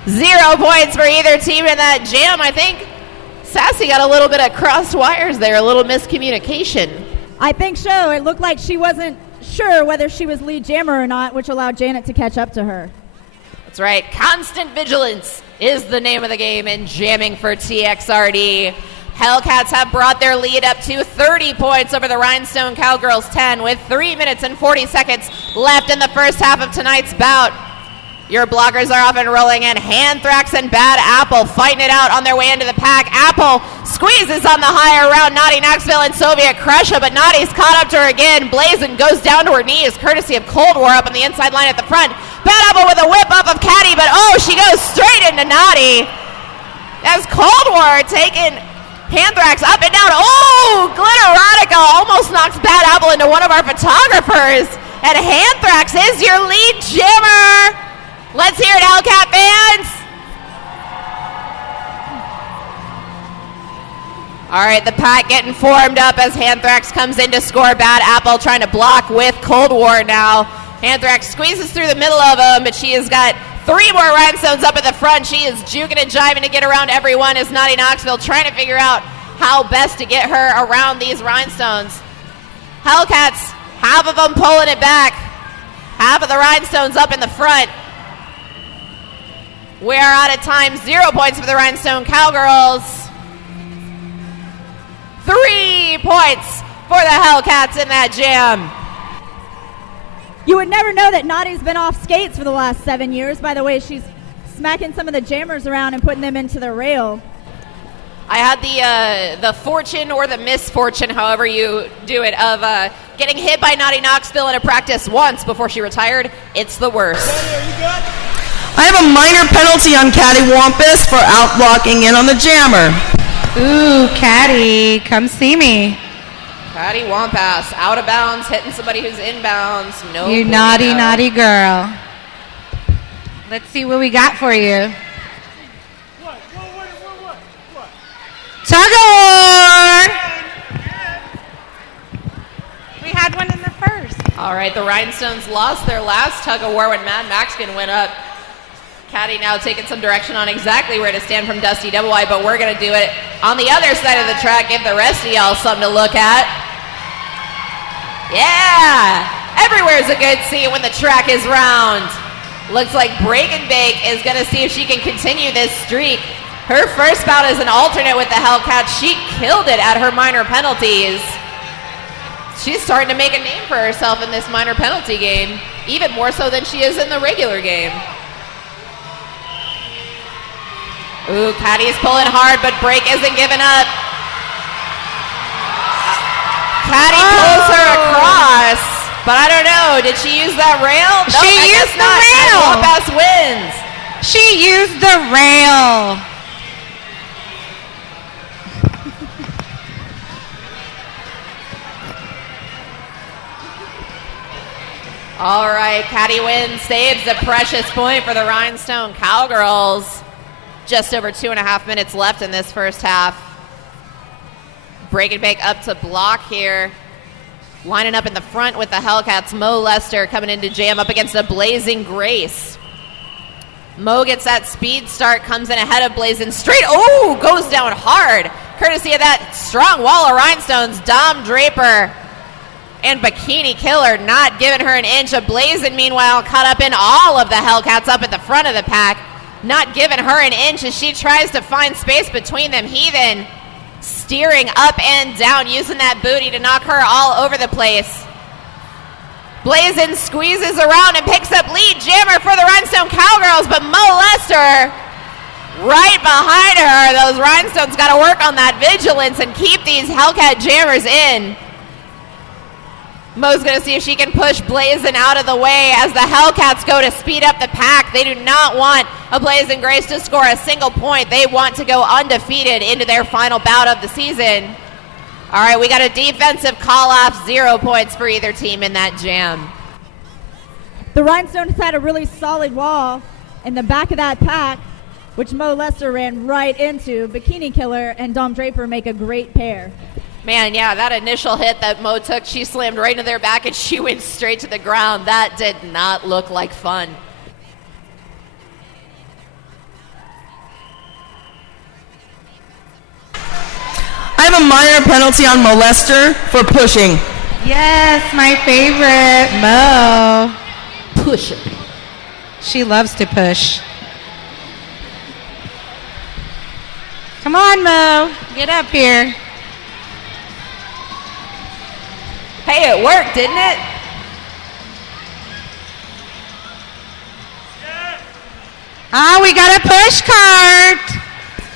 0 points for either team in that jam. I think Sassy got a little bit of crossed wires there, a little miscommunication. I think so. It looked like she wasn't sure whether she was lead jammer or not, which allowed Janet to catch up to her. That's right. Constant vigilance is the name of the game in jamming for TXRD. Hellcats have brought their lead up to 30 points over the Rhinestone Cowgirls 10 with 3 minutes and 40 seconds left in the first half of tonight's bout. Your blockers are off and rolling, and Anthrax and Bad Apple fighting it out on their way into the pack. Apple squeezes on the higher round Naughty Knoxville and Soviet Crusher, but Naughty's caught up to her again. Blazin goes down to her knees, courtesy of Cold War up on the inside line at the front. Bad Apple with a whip up of Caddy, but oh, she goes straight into Naughty. As Cold War taking Anthrax up and down. Oh, Glitterotica almost knocks Bad Apple into one of our photographers. And Anthrax is your lead jammer. Let's hear it, Hellcat fans. All right, the pack getting formed up as Anthrax comes in to score. Bad Apple trying to block with Cold War now. Anthrax squeezes through the middle of them, but she has got 3 more Rhinestones up at the front. She is juking and jiving to get around everyone as Naughty Knoxville trying to figure out how best to get her around these Rhinestones. Hellcats, half of them pulling it back. Half of the Rhinestones up in the front. We are out of time. 0 points for the Rhinestone Cowgirls. 3 points for the Hellcats in that jam. You would never know that Naughty's been off skates for the last 7 years. By the way, she's smacking some of the jammers around and putting them into the rail. I had the fortune or the misfortune, however you do it, of getting hit by Naughty Knoxville in a practice once before she retired. It's the worst. I have a minor penalty on Caddy Wampus for outblocking in on the jammer. Ooh, Caddy, come see me. Caddy Wampas, out of bounds, hitting somebody who's inbounds. No, You naughty, naughty girl. Let's see what we got for you. Tug-of-war! We had one in the first. All right, the Rhinestones lost their last tug-of-war when Mad Maxkin went up. Caddy now taking some direction on exactly where to stand from Dusty Double Wide, but we're going to do it on the other side of the track, give the rest of y'all something to look at. Yeah! Everywhere's a good scene when the track is round. Looks like Break and Bake is going to see if she can continue this streak. Her first bout as an alternate with the Hellcats, she killed it at her minor penalties. She's starting to make a name for herself in this minor penalty game, even more so than she is in the regular game. Ooh, Caddy's pulling hard, but Break isn't giving up. Caddy pulls her But I don't know. Did she use that rail? No, She I guess used the not. rail. And Wampass wins. She used the rail. All right, Caddy wins, saves a precious point for the Rhinestone Cowgirls. Just over 2.5 minutes left in this first half. Break and bake up to block here. Lining up in the front with the Hellcats, Mo Lester coming in to jam up against a Blazing Grace. Mo gets that speed start, comes in ahead of Blazing straight. Oh, goes down hard. Courtesy of that strong wall of Rhinestones, Dom Draper and Bikini Killer not giving her an inch. A Blazing, meanwhile, caught up in all of the Hellcats up at the front of the pack, not giving her an inch as she tries to find space between them. Heathen steering up and down, using that booty to knock her all over the place. Blazing squeezes around and picks up lead jammer for the Rhinestone Cowgirls, but Mo Lester right behind her. Those Rhinestones got to work on that vigilance and keep these Hellcat jammers in. Mo's going to see if she can push Blazing out of the way as the Hellcats go to speed up the pack. They do not want a Blazing Grace to score a single point. They want to go undefeated into their final bout of the season. All right, we got a defensive call-off, 0 points for either team in that jam. The Rhinestones had a really solid wall in the back of that pack, which Mo Lester ran right into. Bikini Killer and Dom Draper make a great pair. Man, yeah, that initial hit that Mo took, she slammed right into their back and she went straight to the ground. That did not look like fun. I have a minor penalty on Molester for pushing. Yes, my favorite, Mo. Push it. She loves to push. Come on, Mo. Get up here. Hey, it worked, didn't it? Ah, we got a push cart.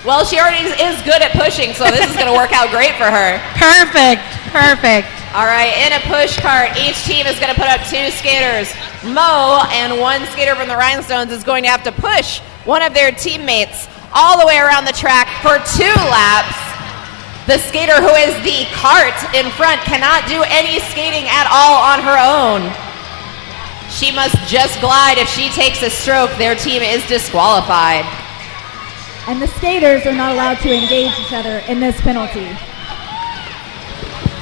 Well, she already is good at pushing, so this is going to work out great for her. Perfect, perfect. All right, in a push cart, each team is going to put up 2 skaters. Mo and 1 skater from the Rhinestones is going to have to push one of their teammates all the way around the track for 2 laps. The skater who is the cart in front cannot do any skating at all on her own. She must just glide. If she takes a stroke, their team is disqualified. And the skaters are not allowed to engage each other in this penalty.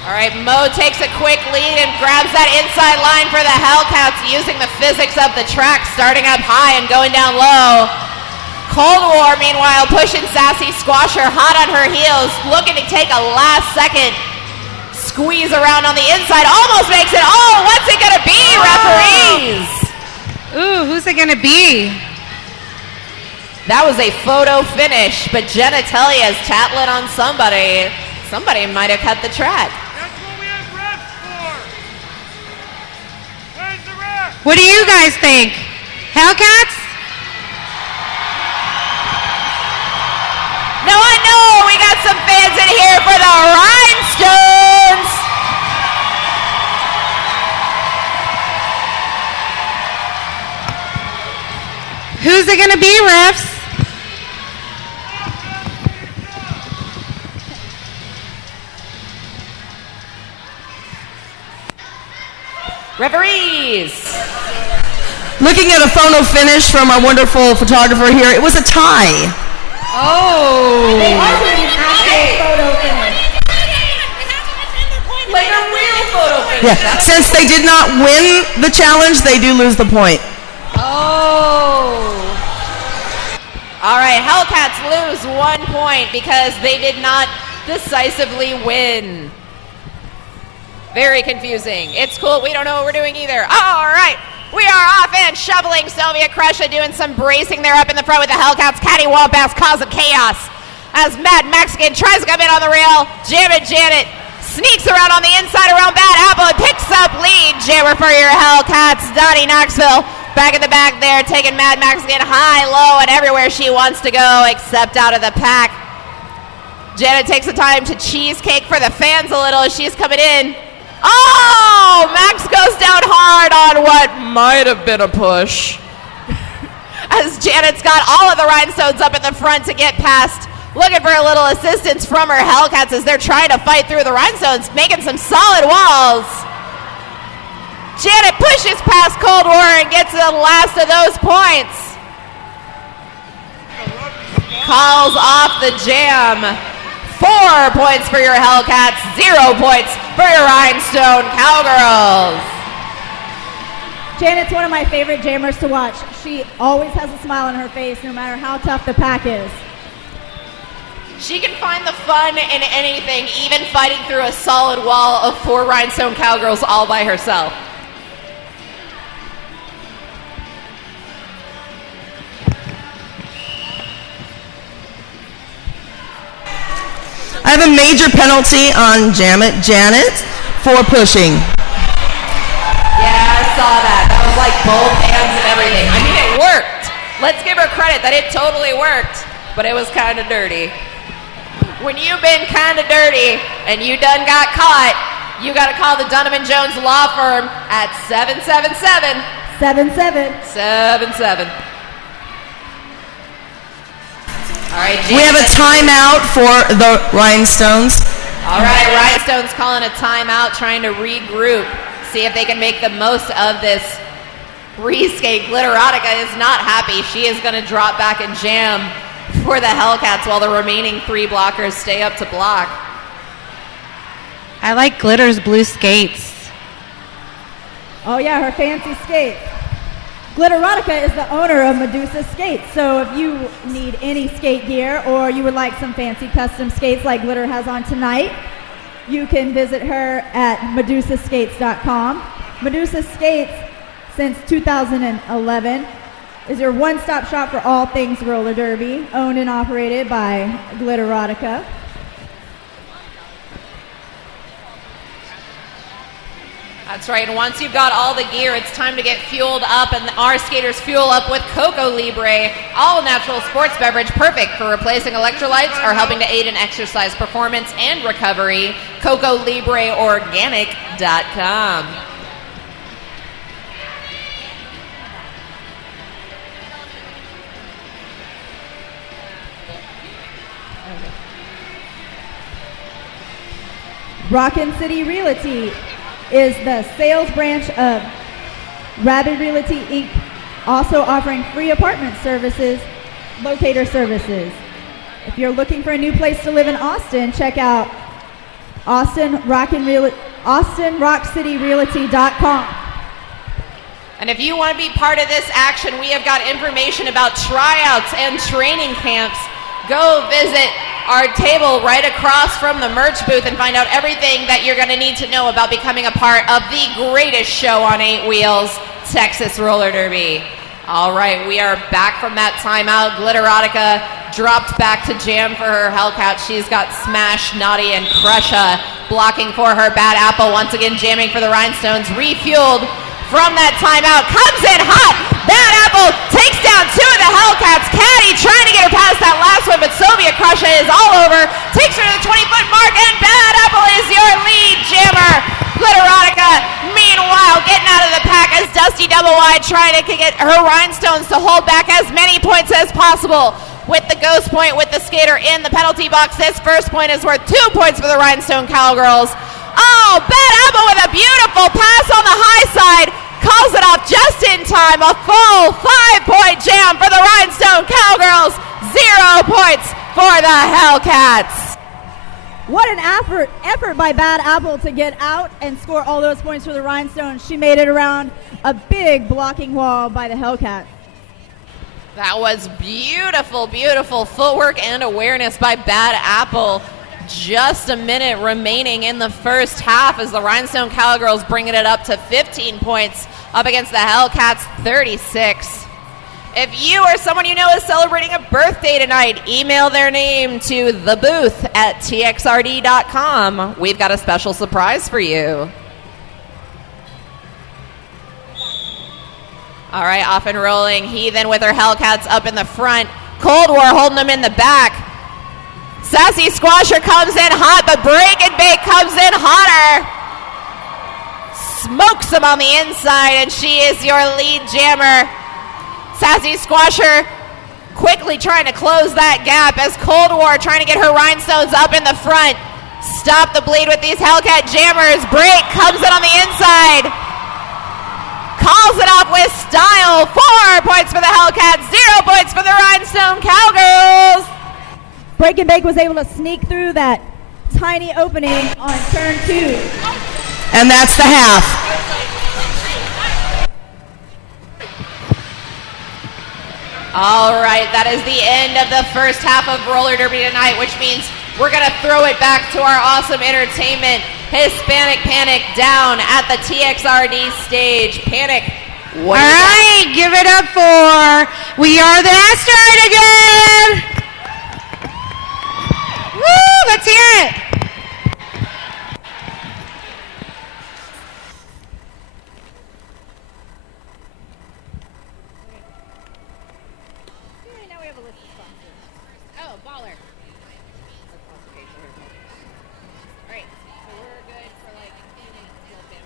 All right, Mo takes a quick lead and grabs that inside line for the Hellcats, using the physics of the track, starting up high and going down low. Cold War, meanwhile, pushing Sassy Squasher hot on her heels, looking to take a last-second squeeze around on the inside. Almost makes it. Oh, what's it going to be, referees? Ooh, who's it going to be? That was a photo finish, but Genitalia is tattling on somebody. Somebody might have cut the track. That's what we have refs for. Where's the ref? What do you guys think? Hellcats? No, I know we got some fans in here for the Rhinestones. Who's it going to be, refs? Referees. Looking at a photo finish from our wonderful photographer here, it was a tie. Oh. Like a real photo finish. Yeah. Since they did not win the challenge, they do lose the point. Oh. All right, Hellcats lose 1 point because they did not decisively win. Very confusing. It's cool. We don't know what we're doing either. All right. We are off and shoveling. Sylvia Crusha doing some bracing there up in the front with the Hellcats. Caddy Wampass causing chaos as Mad Mexican tries to come in on the rail. Janet sneaks around on the inside around Bad Apple and picks up lead. Jammer for your Hellcats. Donnie Knoxville back in the back there, taking Mad Mexican high, low, and everywhere she wants to go except out of the pack. Janet takes the time to cheesecake for the fans a little as she's coming in. Oh, Max goes down hard on what might have been a push. As Janet's got all of the Rhinestones up at the front to get past, looking for a little assistance from her Hellcats as they're trying to fight through the Rhinestones, making some solid walls. Janet pushes past Cold War and gets the last of those points. Calls off the jam. 4 points for your Hellcats, 0 points for your Rhinestone Cowgirls. Janet's one of my favorite jammers to watch. She always has a smile on her face no matter how tough the pack is. She can find the fun in anything, even fighting through a solid wall of 4 Rhinestone Cowgirls all by herself. I have a major penalty on Janet for pushing. Yeah, I saw that. That was like both hands and everything. I mean, it worked. Let's give her credit that it totally worked, but it was kind of dirty. When you've been kind of dirty and you done got caught, you got to call the Donovan Jones Law Firm at 777. 77. All right, We have a timeout for the Rhinestones. All right, Rhinestone's calling a timeout, trying to regroup, see if they can make the most of this reskate. Glitterotica is not happy. She is going to drop back and jam for the Hellcats while the remaining 3 blockers stay up to block. I like Glitter's blue skates. Oh yeah, her fancy skates. Glitterotica is the owner of Medusa Skates, so if you need any skate gear or you would like some fancy custom skates like Glitter has on tonight, you can visit her at medusaskates.com. Medusa Skates, since 2011, is your one-stop shop for all things roller derby, owned and operated by Glitterotica. That's right, and once you've got all the gear, it's time to get fueled up, and our skaters fuel up with Coco Libre, all natural sports beverage, perfect for replacing electrolytes or helping to aid in exercise performance and recovery. CocoLibreOrganic.com. Rockin' City Realty is the sales branch of Rabbit Realty Inc., also offering free apartment services, locator services. If you're looking for a new place to live in Austin, check out AustinRockCityRealty.com. And if you want to be part of this action, we have got information about tryouts and training camps. Go visit our table right across from the merch booth and find out everything that you're going to need to know about becoming a part of the greatest show on 8 wheels, Texas Roller Derby. All right, we are back from that timeout. Glitterotica dropped back to jam for her Hellcat. She's got Smash, Naughty, and Crusha blocking for her. Bad Apple once again jamming for the Rhinestones. Refueled from that timeout. Comes in hot. Bad Apple takes down 2 of the Hellcats. Caddy trying to get her past that last one, but Soviet Crusha is all over. Takes her to the 20-foot mark, and Bad Apple is your lead jammer. Glitterotica, meanwhile, getting out of the pack as Dusty Double Wide trying to get her Rhinestones to hold back as many points as possible. With the ghost point with the skater in the penalty box, this first point is worth 2 points for the Rhinestone Cowgirls. Oh, Bad Apple with a beautiful pass on the high side. Calls it off just in time. A full 5-point jam for the Rhinestone Cowgirls. 0 points for the Hellcats. What an effort by Bad Apple to get out and score all those points for the Rhinestones. She made it around a big blocking wall by the Hellcats. That was beautiful, beautiful footwork and awareness by Bad Apple. Just a minute remaining in the first half as the Rhinestone Cowgirls bringing it up to 15 points up against the Hellcats 36. If you or someone you know is celebrating a birthday tonight, email their name to thebooth@txrd.com. We've got a special surprise for you. All right, off and rolling. Heathen with her Hellcats up in the front. Cold War holding them in the back. Sassy Squasher comes in hot, but Break and Bake comes in hotter. smokes him on the inside, and she is your lead jammer. Sassy Squasher quickly trying to close that gap as Cold War trying to get her Rhinestones up in the front. Stop the bleed with these Hellcat jammers. Break comes in on the inside. Calls it off with style. 4 points for the Hellcats, 0 points for the Rhinestone Cowgirls. Break and Bake was able to sneak through that tiny opening on turn 2. And that's the half. All right, that is the end of the first half of roller derby tonight, which means we're going to throw it back to our awesome entertainment. Hispanic Panic down at the TXRD stage. Panic, what All right, give it up for We Are the Asteroid again. Woo, let's hear it. Oh, baller. All right, so we're good for like a little bit.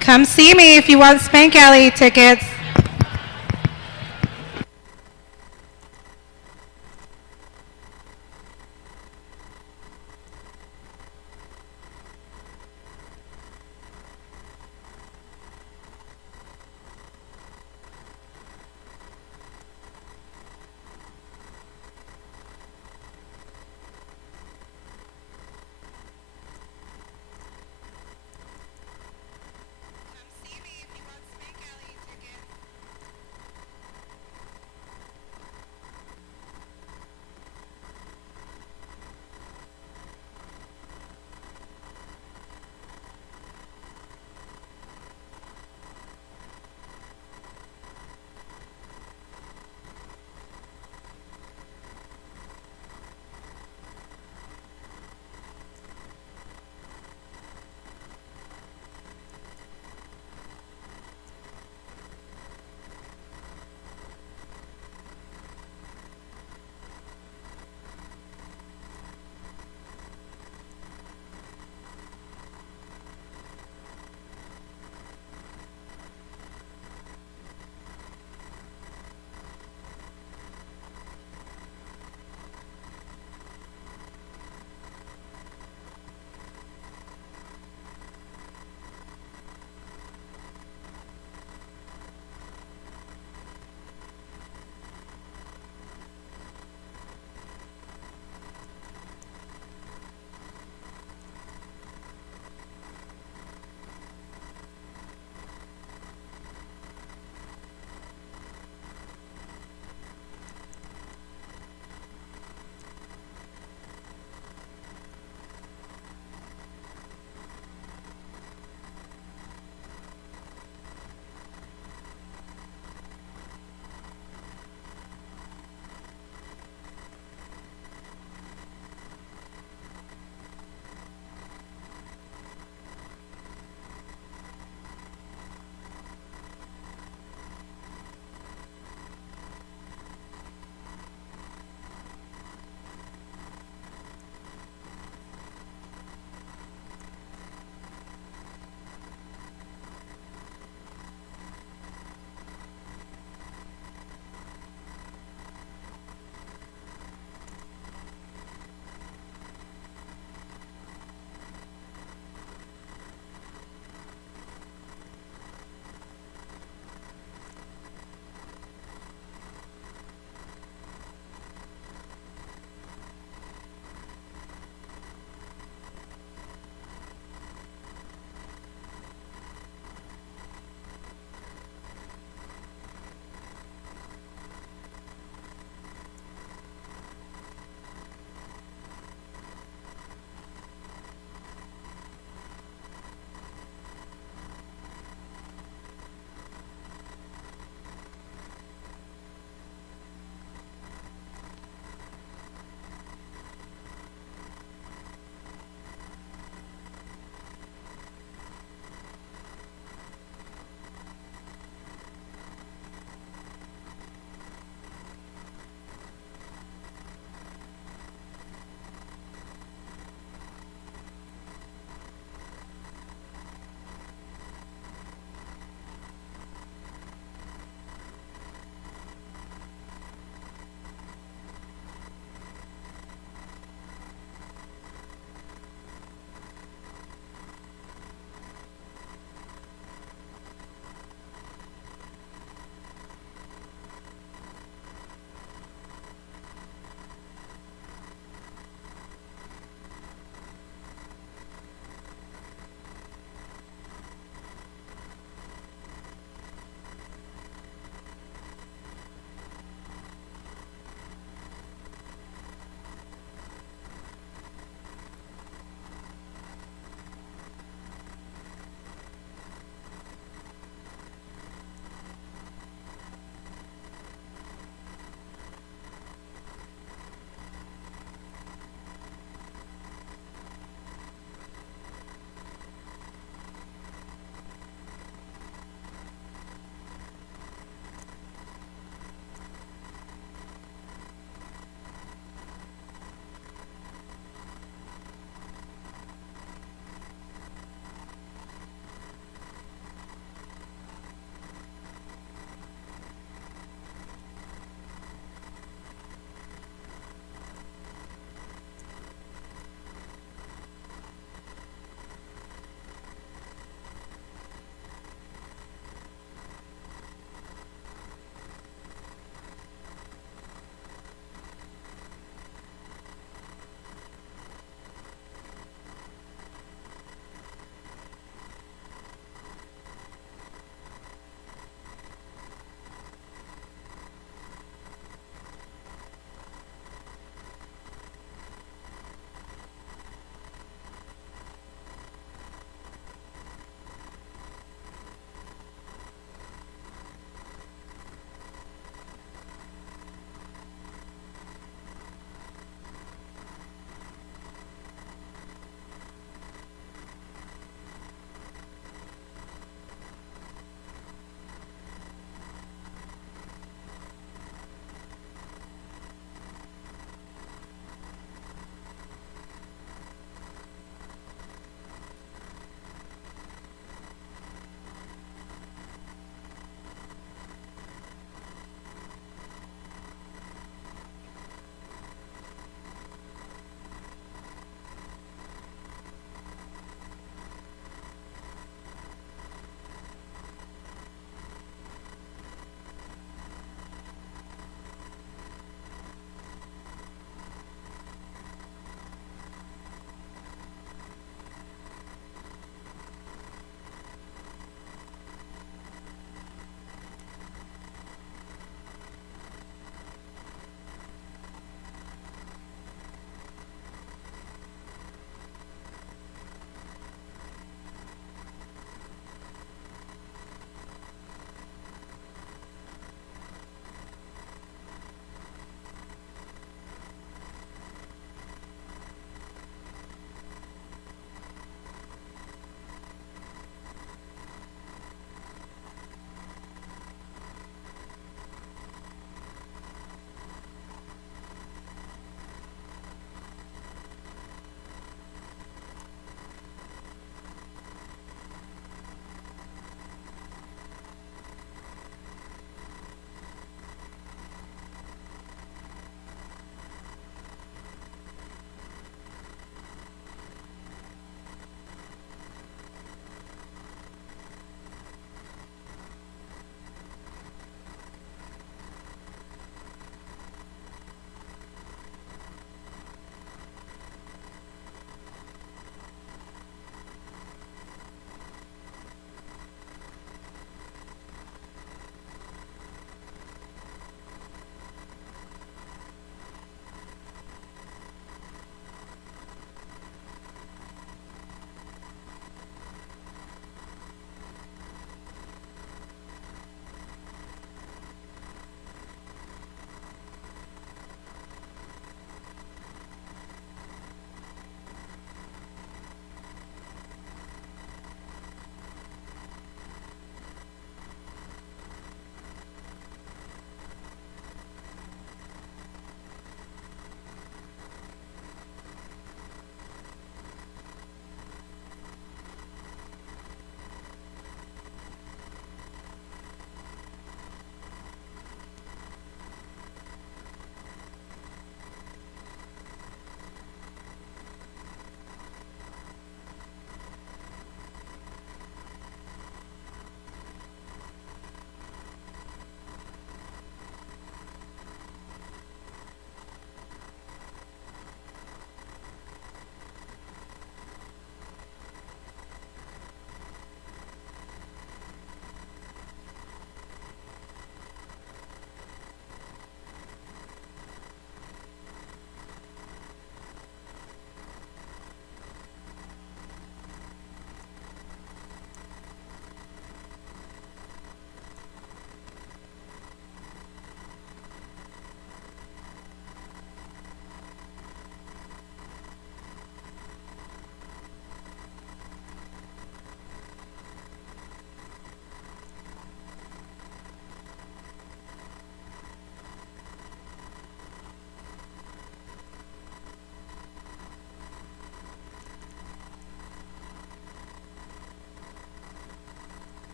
Come see me if you want Spank Alley tickets. Come see me if you want Spank Alley tickets.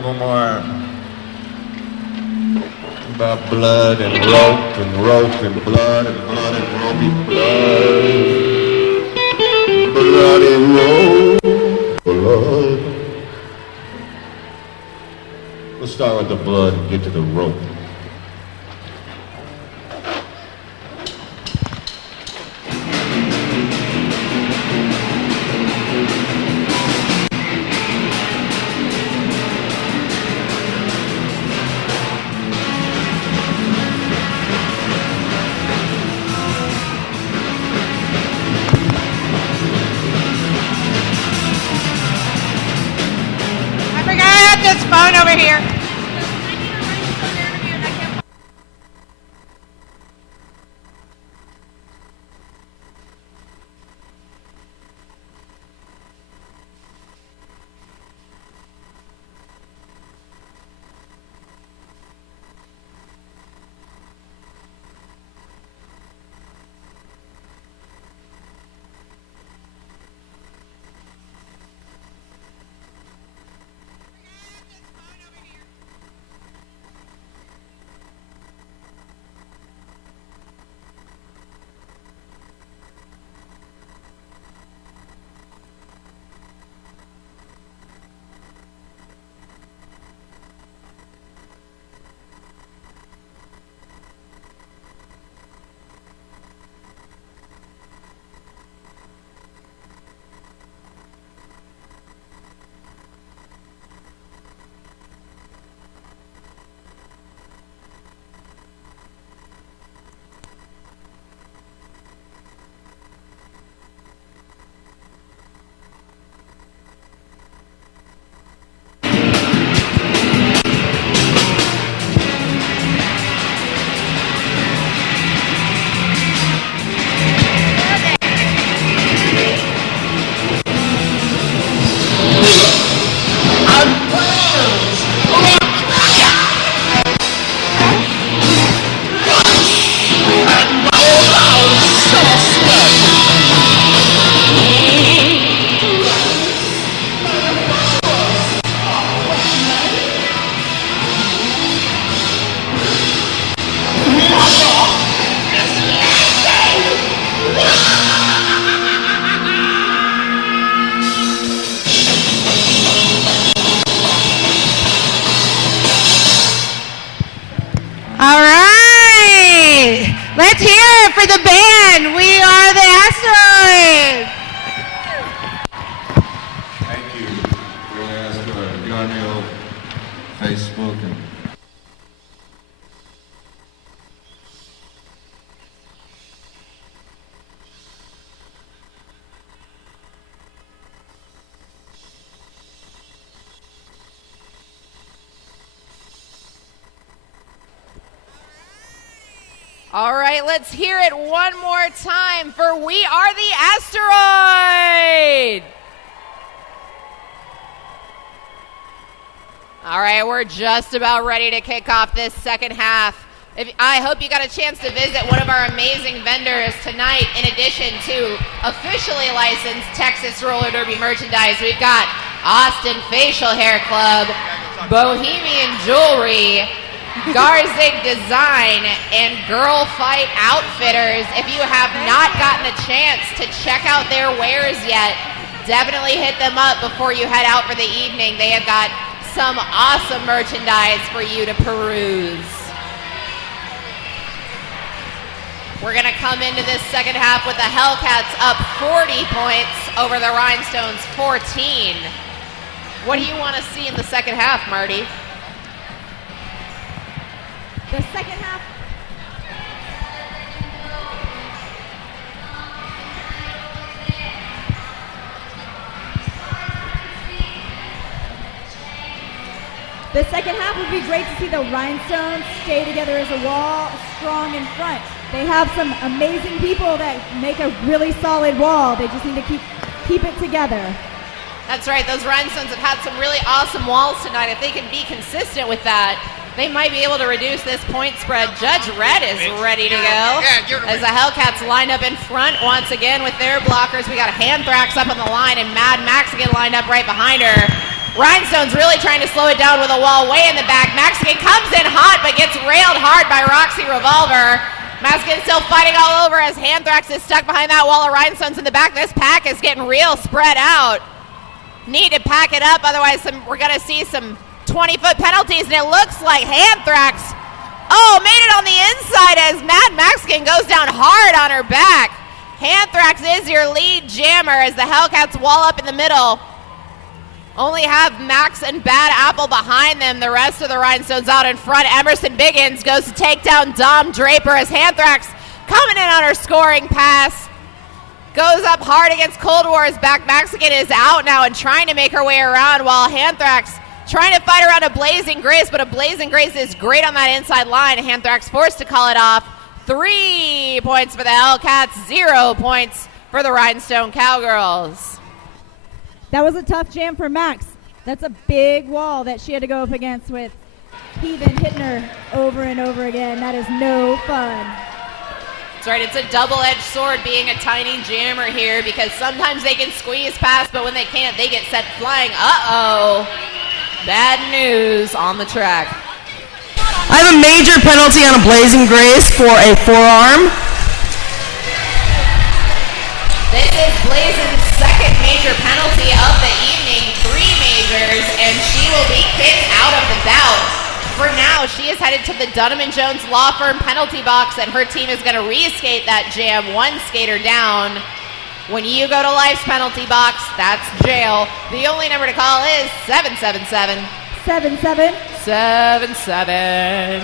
couple more about blood and rope and rope and blood and blood and ropey blood. Bloody rope, blood. We'll start with the blood and get to the rope. I forgot I had this phone over here. All right. Let's hear it for the band. We are the Asteroids. Thank you. We'll ask get on the old Facebook and All right, let's hear it one more time for We Are the Asteroid. All right, we're just about ready to kick off this second half. I hope you got a chance to visit one of our amazing vendors tonight. In addition to officially licensed Texas Roller Derby merchandise, we've got Austin Facial Hair Club, Bohemian Jewelry, Garzig Design, and Girl Fight Outfitters. If you have not gotten a chance to check out their wares yet, definitely hit them up before you head out for the evening. They have got some awesome merchandise for you to peruse. We're going to come into this second half with the Hellcats up 40 points over the Rhinestones 14. What do you want to see in the second half, Marty? The second half. The second half would be great to see the Rhinestones stay together as a wall, strong in front. They have some amazing people that make a really solid wall. They just need to keep it together. That's right. Those Rhinestones have had some really awesome walls tonight. If they can be consistent with that, they might be able to reduce this point spread. Judge Red is ready to go. As the Hellcats line up in front once again with their blockers. We got Anthrax up on the line and Mad Max again lined up right behind her. Rhinestone's really trying to slow it down with a wall way in the back. Mexican comes in hot but gets railed hard by Roxy Revolver. Mexican still fighting all over as Anthrax is stuck behind that wall of Rhinestones in the back. This pack is getting real spread out. Need to pack it up, otherwise we're going to see some 20-foot penalties, and it looks like Anthrax, made it on the inside as Mad Mexican goes down hard on her back. Anthrax is your lead jammer as the Hellcats wall up in the middle. Only have Max and Bad Apple behind them. The rest of the Rhinestones out in front. Emerson Biggins goes to take down Dom Draper as Anthrax coming in on her scoring pass. Goes up hard against Cold War's back. Mexican is out now and trying to make her way around while Anthrax trying to fight around a Blazing Grace, but a Blazing Grace is great on that inside line. Anthrax forced to call it off. 3 points for the Hellcats, 0 points for the Rhinestone Cowgirls. That was a tough jam for Max. That's a big wall that she had to go up against with Heathen hitting her over and over again. That is no fun. That's right, it's a double-edged sword being a tiny jammer here because sometimes they can squeeze past, but when they can't, they get set flying. Uh-oh. Bad news on the track. I have a major penalty on a Blazing Grace for a forearm. This is Blazing's second major penalty of the evening, 3 majors, and she will be kicked out of the bout. For now, she is headed to the Dunham & Jones Law Firm penalty box, and her team is going to re-skate that jam 1 skater down. When you go to life's penalty box, that's jail. The only number to call is 777. 7-7. 7-7.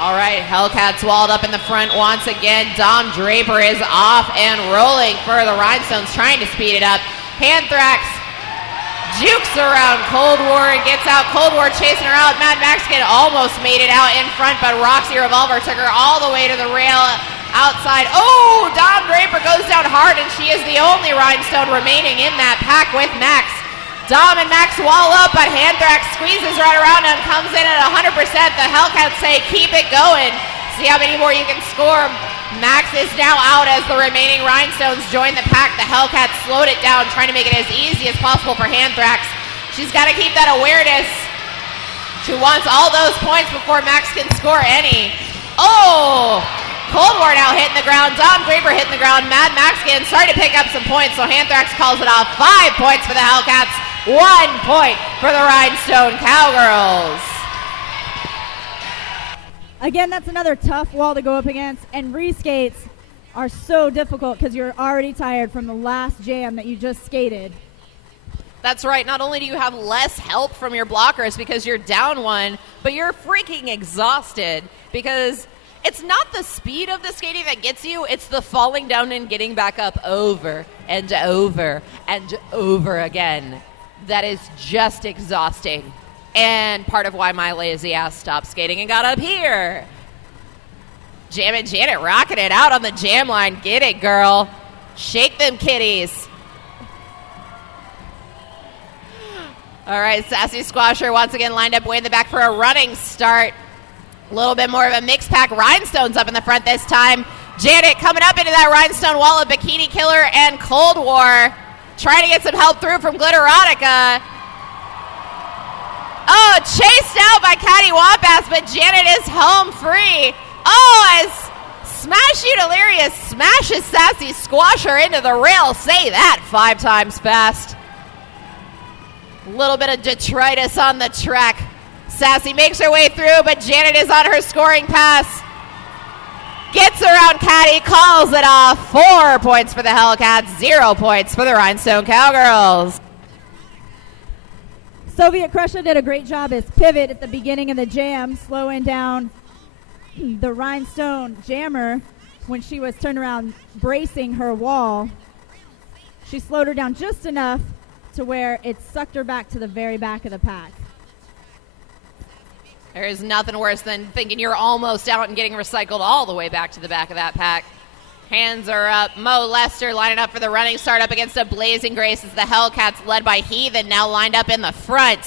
All right, Hellcats walled up in the front once again. Dom Draper is off and rolling for the Rhinestones, trying to speed it up. Anthrax jukes around Cold War and gets out. Cold War chasing her out. Mad Mexican almost made it out in front, but Roxy Revolver took her all the way to the rail outside. Oh, Dom Draper goes down hard, and she is the only Rhinestone remaining in that pack with Max. Dom and Max wall up, but Anthrax squeezes right around him, comes in at 100%. The Hellcats say, keep it going. See how many more you can score. Max is now out as the remaining Rhinestones join the pack. The Hellcats slowed it down, trying to make it as easy as possible for Anthrax. She's got to keep that awareness. She wants all those points before Max can score any. Oh! Cold War now hitting the ground. Dom Draper hitting the ground. Mad Mexican starting to pick up some points, so Anthrax calls it off. 5 points for the Hellcats. 1 point for the Rhinestone Cowgirls. Again, that's another tough wall to go up against, and reskates are so difficult because you're already tired from the last jam that you just skated. That's right. Not only do you have less help from your blockers because you're down 1, but you're freaking exhausted because it's not the speed of the skating that gets you, it's the falling down and getting back up over and over and over again. That is just exhausting. And part of why my lazy ass stopped skating and got up here. Jammin' Janet rocking it out on the jam line. Get it, girl. Shake them kitties. All right, Sassy Squasher once again lined up way in the back for a running start. A little bit more of a mixed pack. Rhinestones up in the front this time. Janet coming up into that Rhinestone wall of Bikini Killer and Cold War. Trying to get some help through from Glitterotica. Oh, chased out by Caddy Wampass, but Janet is home free. Oh, as Smash You Delirious smashes Sassy Squasher into the rail. Say that 5 times fast. A little bit of detritus on the track. Sassy makes her way through, but Janet is on her scoring pass. Gets around Caddy, calls it off. 4 points for the Hellcats, 0 points for the Rhinestone Cowgirls. Soviet Crusher did a great job as pivot at the beginning of the jam, slowing down the Rhinestone jammer when she was turned around bracing her wall. She slowed her down just enough to where it sucked her back to the very back of the pack. There is nothing worse than thinking you're almost out and getting recycled all the way back to the back of that pack. Hands are up. Mo Lester lining up for the running start up against a Blazing Grace as the Hellcats led by Heathen now lined up in the front.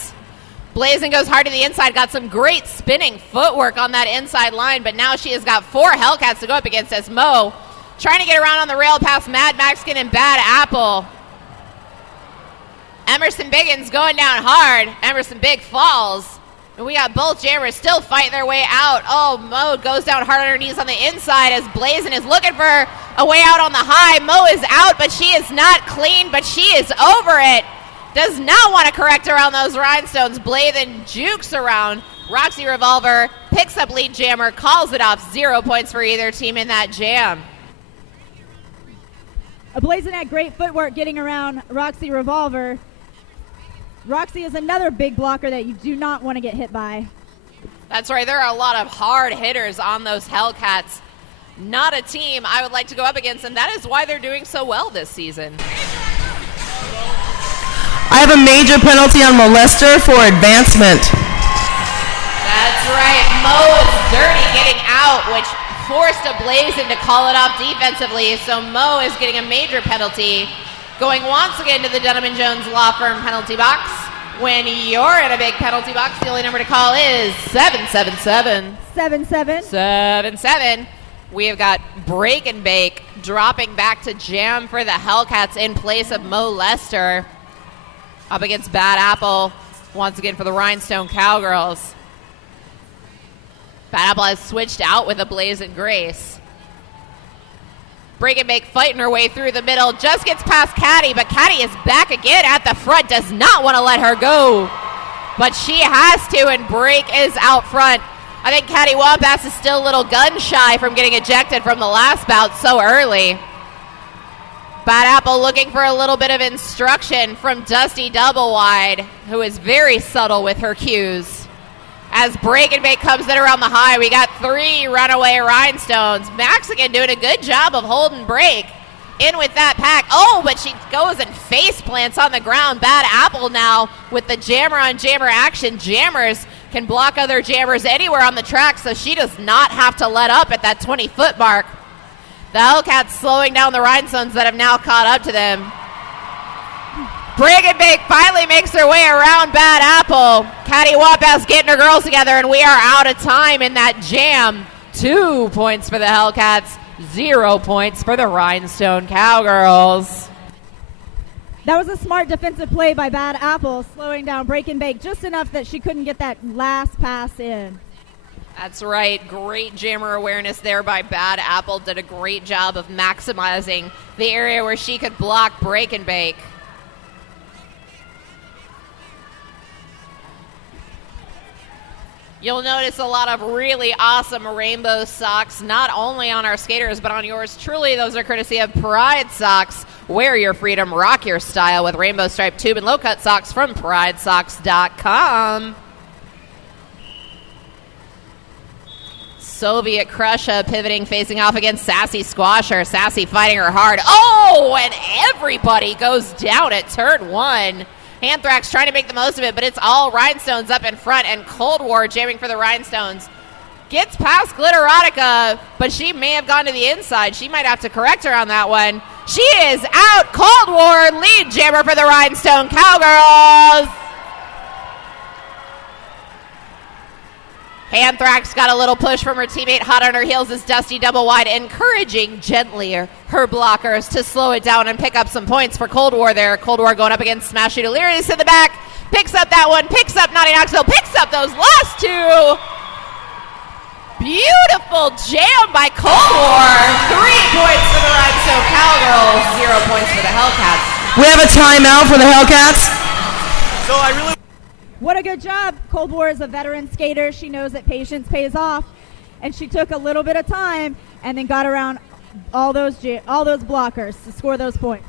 Blazing goes hard to the inside, got some great spinning footwork on that inside line, but now she has got 4 Hellcats to go up against as Mo trying to get around on the rail past Mad Mexican and Bad Apple. Emerson Biggins going down hard. Emerson Big falls. And we got both jammers still fighting their way out. Oh, Mo goes down hard on her knees on the inside as Blazin is looking for a way out on the high. Mo is out, but she is not clean, but she is over it. Does not want to correct around those rhinestones. Blazin jukes around. Roxy Revolver picks up lead jammer, calls it off. 0 points for either team in that jam. Blazin had great footwork getting around Roxy Revolver. Roxy is another big blocker that you do not want to get hit by. That's right. There are a lot of hard hitters on those Hellcats. Not a team I would like to go up against, and that is why they're doing so well this season. I have a major penalty on molester for advancement. That's right. Mo is dirty getting out, which forced a Blazin to call it off defensively. So Mo is getting a major penalty. Going once again to the Dunham & Jones Law Firm penalty box. When you're in a big penalty box, the only number to call is 777. 7-7. 7-7. We have got Break and Bake dropping back to jam for the Hellcats in place of Mo Lester. Up against Bad Apple once again for the Rhinestone Cowgirls. Bad Apple has switched out with a Blazin' Grace. Break and Bake fighting her way through the middle. Just gets past Caddy, but Caddy is back again at the front. Does not want to let her go. But she has to, and Break is out front. I think Caddy Wambass is still a little gun shy from getting ejected from the last bout so early. Bad Apple looking for a little bit of instruction from Dusty Doublewide, who is very subtle with her cues. As Break and Bake comes in around the high, we got 3 runaway Rhinestones. Maxican doing a good job of holding Break in with that pack. Oh, but she goes and face plants on the ground. Bad Apple now with the jammer on jammer action. Jammers can block other jammers anywhere on the track, so she does not have to let up at that 20-foot mark. The Hellcats slowing down the Rhinestones that have now caught up to them. Break and Bake finally makes her way around Bad Apple. Caddy Wambass getting her girls together, and we are out of time in that jam. 2 points for the Hellcats, 0 points for the Rhinestone Cowgirls. That was a smart defensive play by Bad Apple, slowing down Break and Bake just enough that she couldn't get that last pass in. That's right. Great jammer awareness there by Bad Apple. Did a great job of maximizing the area where she could block Break and Bake. You'll notice a lot of really awesome rainbow socks, not only on our skaters, but on yours truly. Those are courtesy of Pride Socks. Wear your freedom, rock your style with rainbow striped tube and low-cut socks from pridesocks.com. Soviet Crusher pivoting, facing off against Sassy Squasher. Sassy fighting her hard. Oh, and everybody goes down at turn 1. Anthrax trying to make the most of it, but it's all Rhinestones up in front, and Cold War jamming for the Rhinestones. Gets past Glitterotica, but she may have gone to the inside. She might have to correct her on that one. She is out. Cold War lead jammer for the Rhinestone Cowgirls. Anthrax got a little push from her teammate hot on her heels as Dusty Doublewide encouraging gently her blockers to slow it down and pick up some points for Cold War there. Cold War going up against Smashy Delirious in the back. Picks up that one, picks up Naughty Knoxville, picks up those last 2. Beautiful jam by Cold War. 3 points for the Rhinestone Cowgirls, 0 points for the Hellcats. We have a timeout for the Hellcats. What a good job. Cold War is a veteran skater. She knows that patience pays off, and she took a little bit of time and then got around all those blockers to score those points.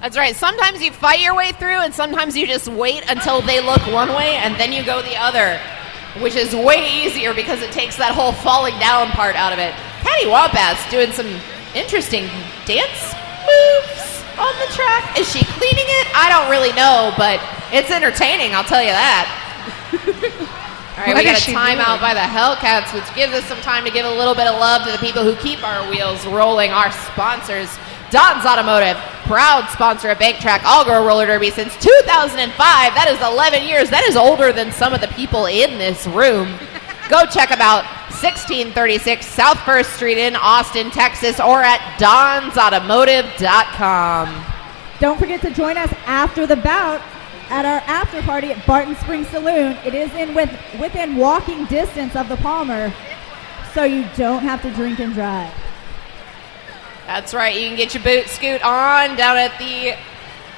That's right. Sometimes you fight your way through, and sometimes you just wait until they look one way, and then you go the other, which is way easier because it takes that whole falling down part out of it. Caddy Wambass doing some interesting dance moves on the track. Is she cleaning it? I don't really know, but it's entertaining, I'll tell you that. All right, we got a timeout by the Hellcats, which gives us some time to give a little bit of love to the people who keep our wheels rolling, our sponsors. Don's Automotive, proud sponsor of Bank Track All-Girl Roller Derby since 2005. That is 11 years. That is older than some of the people in this room. Go check them out, 1636 South 1st Street in Austin, Texas, or at donsautomotive.com. Don't forget to join us after the bout at our after party at Barton Springs Saloon. It is within walking distance of the Palmer, so you don't have to drink and drive. That's right. You can get your boot scoot on down at the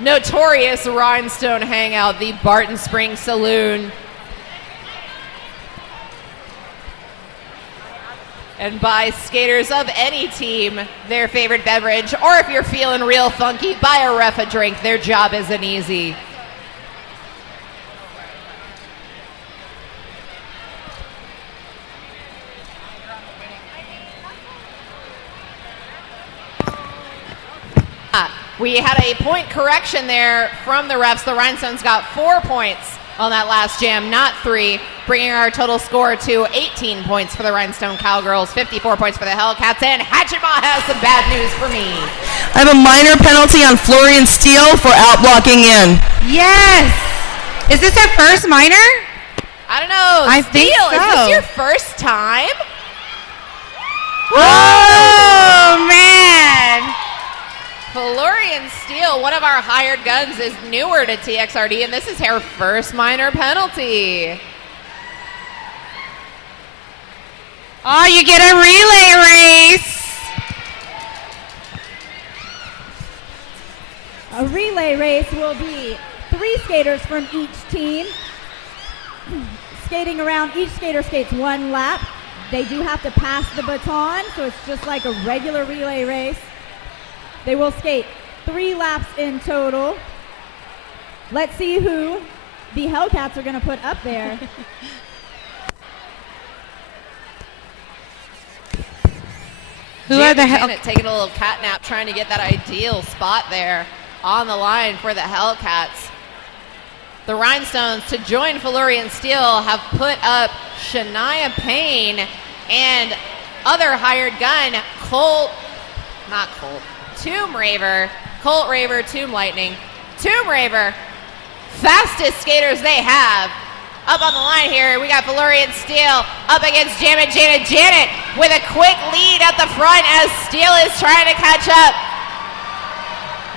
notorious Rhinestone Hangout, the Barton Springs Saloon. And buy skaters of any team their favorite beverage, or if you're feeling real funky, buy a ref a drink. Their job isn't easy. We had a point correction there from the refs. The Rhinestones got 4 points on that last jam, not 3, bringing our total score to 18 points for the Rhinestone Cowgirls, 54 points for the Hellcats, and Hatchetball has some bad news for me. I have a minor penalty on Florian Steele for outblocking in. Yes. Is this our first minor? I don't know. I think Steele, so. Is this your first time? Oh, man. Florian Steele, one of our hired guns, is newer to TXRD, and this is her first minor penalty. Oh, you get a relay race. A relay race will be 3 skaters from each team skating around. Each skater skates 1 lap. They do have to pass the baton, so it's just like a regular relay race. They will skate 3 laps in total. Let's see who the Hellcats are going to put up there. Who are the Janet taking a little cat nap, trying to get that ideal spot there on the line for the Hellcats. The Rhinestones, to join Florian Steele, have put up Shania Payne and other hired gun, Tomb Raver, Colt Raver, Tomb Lightning, Tomb Raver, fastest skaters they have. Up on the line here, we got Florian Steele up against Janet. Janet with a quick lead at the front as Steele is trying to catch up.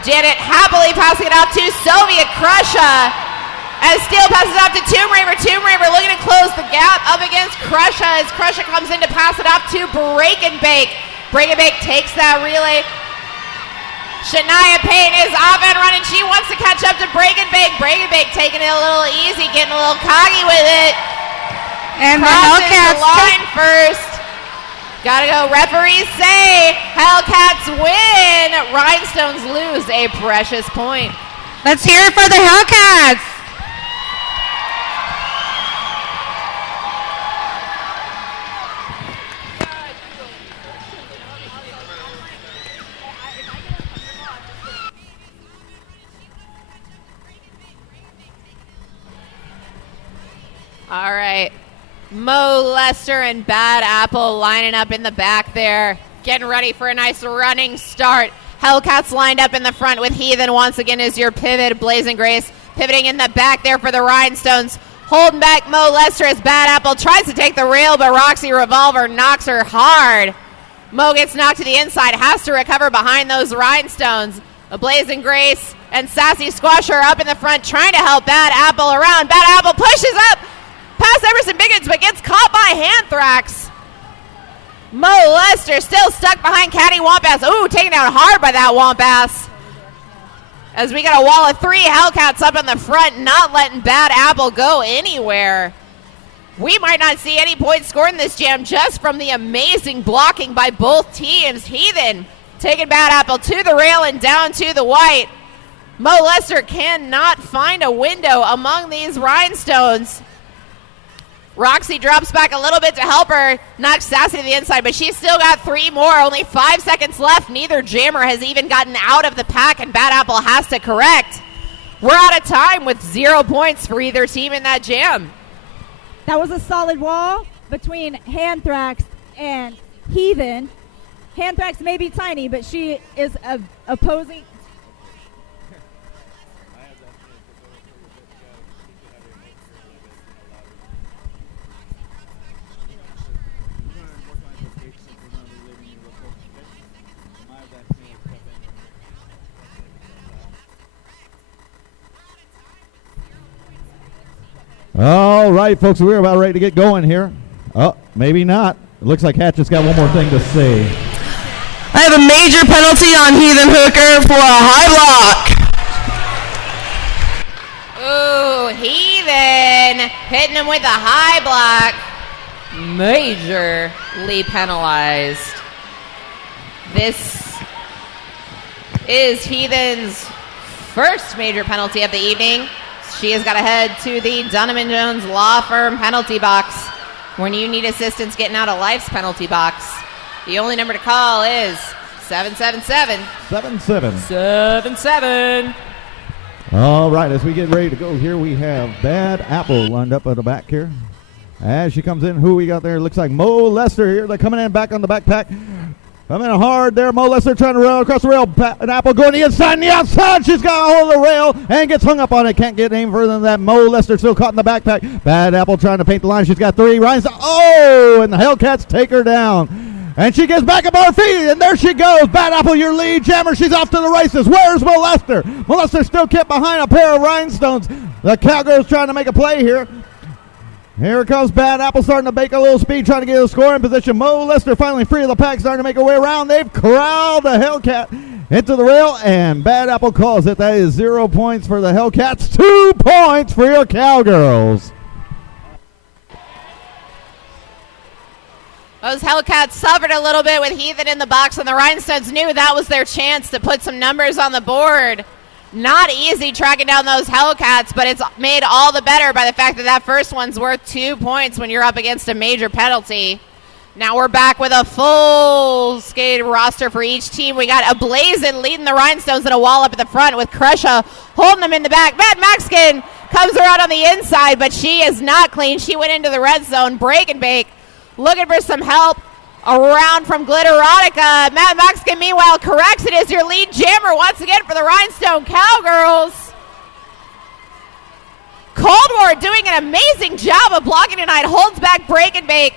Janet happily passing it off to Soviet Crusha as Steele passes it off to Tomb Raver. Tomb Raver looking to close the gap up against Crusha as Crusha comes in to pass it off to Break and Bake. Break and Bake takes that relay. Shania Payne is off and running. She wants to catch up to Break and Bake. Break and Bake taking it a little easy, getting a little cocky with it. And the Crosses Hellcats the line first. Gotta go. Referees say Hellcats win. Rhinestones lose a precious point. Let's hear it for the Hellcats. All right. Mo Lester and Bad Apple lining up in the back there, getting ready for a nice running start. Hellcats lined up in the front with Heathen once again as your pivot. Blazing Grace pivoting in the back there for the Rhinestones. Holding back Mo Lester as Bad Apple tries to take the rail, but Roxy Revolver knocks her hard. Mo gets knocked to the inside, has to recover behind those Rhinestones. A Blazing Grace and Sassy Squasher up in the front trying to help Bad Apple around. Bad Apple pushes up past Emerson Biggins, but gets caught by Hanthrax. Mo Lester still stuck behind Caddy Wambass. Ooh, taken down hard by that Wambass. As we got a wall of 3 Hellcats up in the front, not letting Bad Apple go anywhere. We might not see any points scored in this jam just from the amazing blocking by both teams. Heathen taking Bad Apple to the rail and down to the white. Mo Lester cannot find a window among these Rhinestones. Roxy drops back a little bit to help her, knocks Sassy to the inside, but she's still got 3 more, only 5 seconds left. Neither jammer has even gotten out of the pack, and Bad Apple has to correct. We're out of time with 0 points for either team in that jam. That was a solid wall between Hanthrax and Heathen. Hanthrax may be tiny, but she is opposing. All right, folks, we're about ready to get going here. Oh, maybe not. It looks like Hatchett's got one more thing to say. I have a major penalty on Heathen Hooker for a high block. Ooh, Heathen hitting him with a high block. Majorly penalized. This is Heathen's first major penalty of the evening. She has got to head to the Donovan Jones Law Firm penalty box. When you need assistance getting out of life's penalty box, the only number to call is 777. 7-7. All right, as we get ready to go here, we have Bad Apple lined up at the back here. As she comes in, who we got there? Looks like Mo Lester here. They're coming in back on the backpack. Coming in hard there. Mo Lester trying to rail across the rail. An Apple going the inside and the outside. She's got a hold of the rail and gets hung up on it. Can't get any further than that. Mo Lester still caught in the backpack. Bad Apple trying to paint the line. She's got 3. Rhinestone. Oh, and the Hellcats take her down. And she gets back up on her feet, and there she goes. Bad Apple, your lead jammer. She's off to the races. Where's Mo Lester? Mo Lester still kept behind a pair of Rhinestones. The Cowgirls trying to make a play here. Here comes Bad Apple starting to make a little speed, trying to get a scoring position. Mo Lester finally free of the pack, starting to make her way around. They've corralled the Hellcat into the rail, and Bad Apple calls it. That is 0 points for the Hellcats, 2 points for your Cowgirls. Those Hellcats suffered a little bit with Heathen in the box, and the Rhinestones knew that was their chance to put some numbers on the board. Not easy tracking down those Hellcats, but it's made all the better by the fact that that first one's worth 2 points when you're up against a major penalty. Now we're back with a full skated roster for each team. We got a Blazin leading the Rhinestones and a wall up at the front with Crusha holding them in the back. Matt Maxkin comes around on the inside, but she is not clean. She went into the red zone. Break and bake, looking for some help around from Glitterotica. Matt Maxkin, meanwhile, corrects it as your lead jammer once again for the Rhinestone Cowgirls. Cold War doing an amazing job of blocking tonight. Holds back Break and Bake.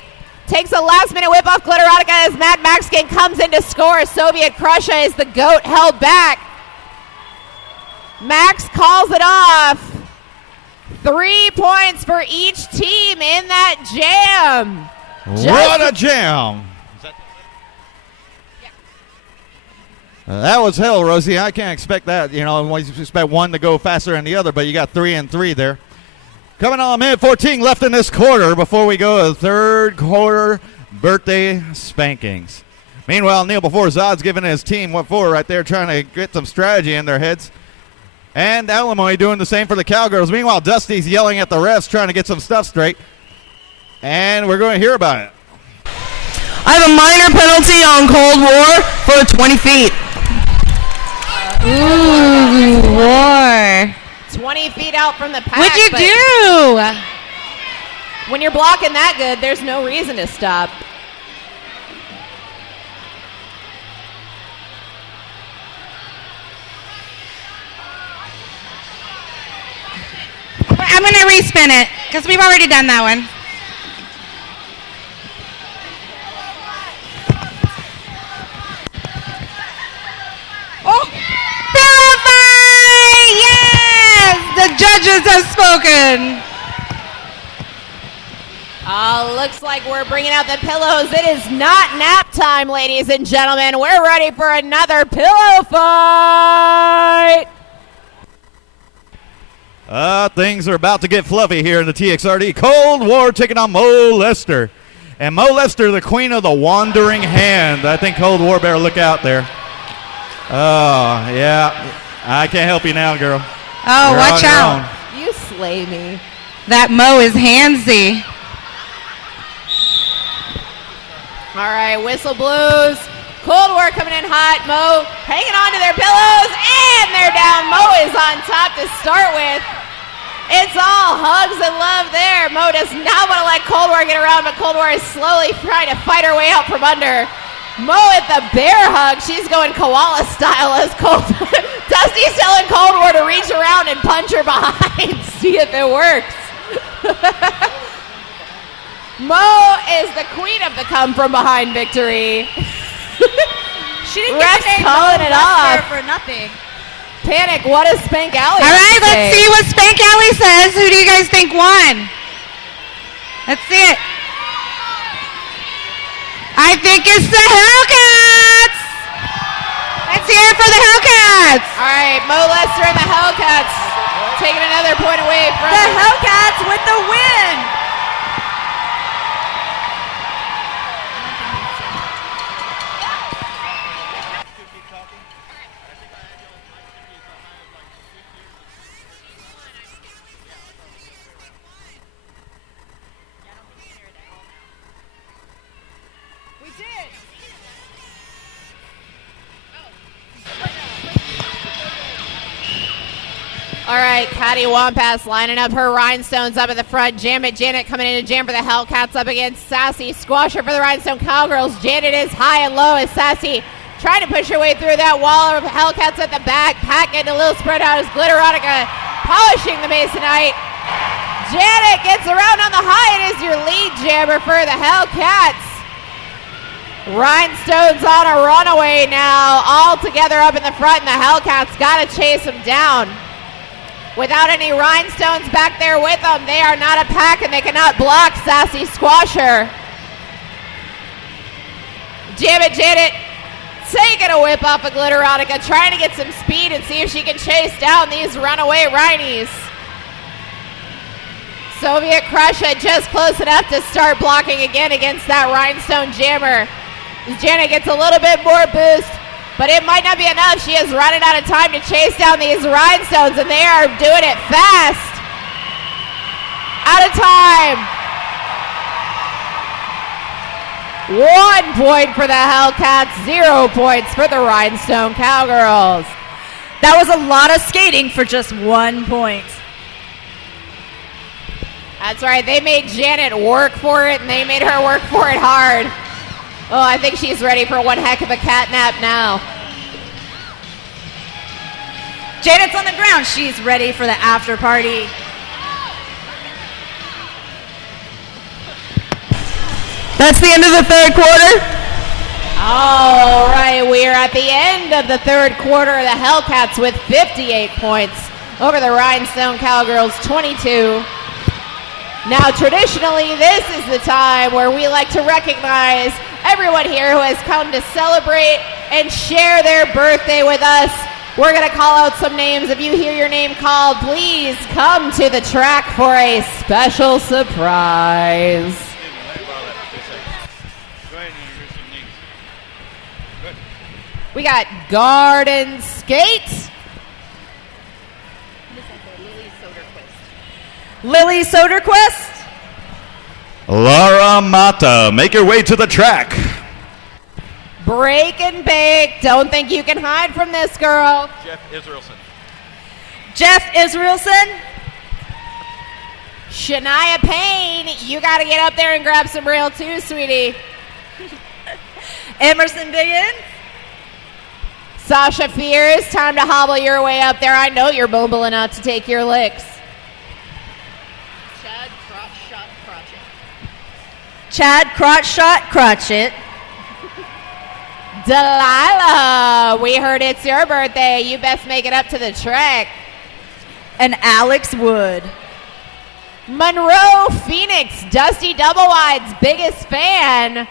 Takes a last-minute whip off Glitterotica as Matt Maxkin comes in to score. Soviet Crusha is the GOAT held back. Max calls it off. 3 points for each team in that jam. What a jam. That was hell, Rosie. I can't expect that. You know, you expect one to go faster than the other, but you got 3 and 3 there. Coming on, minute 14 left in this quarter before we go to the third quarter birthday spankings. Meanwhile, Neil before Zod's giving his team what for right there, trying to get some strategy in their heads. And Alamoy doing the same for the Cowgirls. Meanwhile, Dusty's yelling at the refs, trying to get some stuff straight. And we're going to hear about it. I have a minor penalty on Cold War for 20 feet. Ooh, war. 20 feet out from the pack. What'd you do? When you're blocking that good, there's no reason to stop. I'm going to respin it because we've already done that one. Oh, verify! Yes! The judges have spoken. Looks like we're bringing out the pillows. It is not nap time, ladies and gentlemen. We're ready for another pillow fight. Things are about to get fluffy here in the TXRD. Cold War taking on Mo Lester. And Mo Lester, the queen of the wandering hand. I think Cold War better look out there. Oh, yeah. I can't help you now, girl. Oh, You're watch out. You slay me. That Mo is handsy. All right, whistle blows. Cold War coming in hot. Mo hanging on to their pillows, and they're down. Mo is on top to start with. It's all hugs and love there. Mo does not want to let Cold War get around, but Cold War is slowly trying to fight her way out from under. Mo at the bear hug. She's going koala style as Dusty's telling Cold War to reach around and punch her behind. See if it works. Mo is the queen of the come from behind victory. She didn't Refs get the name calling Mo it Lester off for nothing. Panic, what does Spank Alley All right, say? let's see what Spank Alley says. Who do you guys think won? Let's see it. I think it's the Hellcats. Let's hear it for the Hellcats. All right, Mo Lester and the Hellcats taking another point away from The Hellcats with the win. All right, Patty Wampas lining up her Rhinestones up at the front. Janet coming in to jam for the Hellcats up against Sassy. Squasher for the Rhinestone Cowgirls. Janet is high and low as Sassy trying to push her way through that wall of Hellcats at the back. Pat getting a little spread out as Glitterotica polishing the Masonite. Janet gets around on the high and is your lead jammer for the Hellcats. Rhinestones on a runaway now, all together up in the front, and the Hellcats got to chase them down. Without any Rhinestones back there with them, they are not a pack and they cannot block Sassy Squasher. Janet taking a whip off of Glitterotica, trying to get some speed and see if she can chase down these runaway Rhinies. Soviet Crusher just close enough to start blocking again against that Rhinestone jammer. Janet gets a little bit more boost, but it might not be enough. She is running out of time to chase down these Rhinestones, and they are doing it fast. Out of time. 1 point for the Hellcats, 0 points for the Rhinestone Cowgirls. That was a lot of skating for just 1 point. That's right. They made Janet work for it, and they made her work for it hard. Oh, I think she's ready for one heck of a cat nap now. Janet's on the ground. She's ready for the after party. That's the end of the third quarter. All right, we are at the end of the third quarter. The Hellcats with 58 points over the Rhinestone Cowgirls 22. Now, traditionally, this is the time where we like to recognize everyone here who has come to celebrate and share their birthday with us. We're going to call out some names. If you hear your name called, please come to the track for a special surprise. We got Garden Skate. Lily Soderquist. Laura Mata, make your way to the track. Break and bake. Don't think you can hide from this girl. Jeff Israelson. Shania Payne, you got to get up there and grab some rail too, sweetie. Emerson Biggins. Sasha Fears, time to hobble your way up there. I know you're mobile enough to take your licks. Chad Crotch Shot Crotchet. Delilah, we heard it's your birthday. You best make it up to the track. And Alex Wood. Monroe Phoenix, Dusty Double Wide's biggest fan.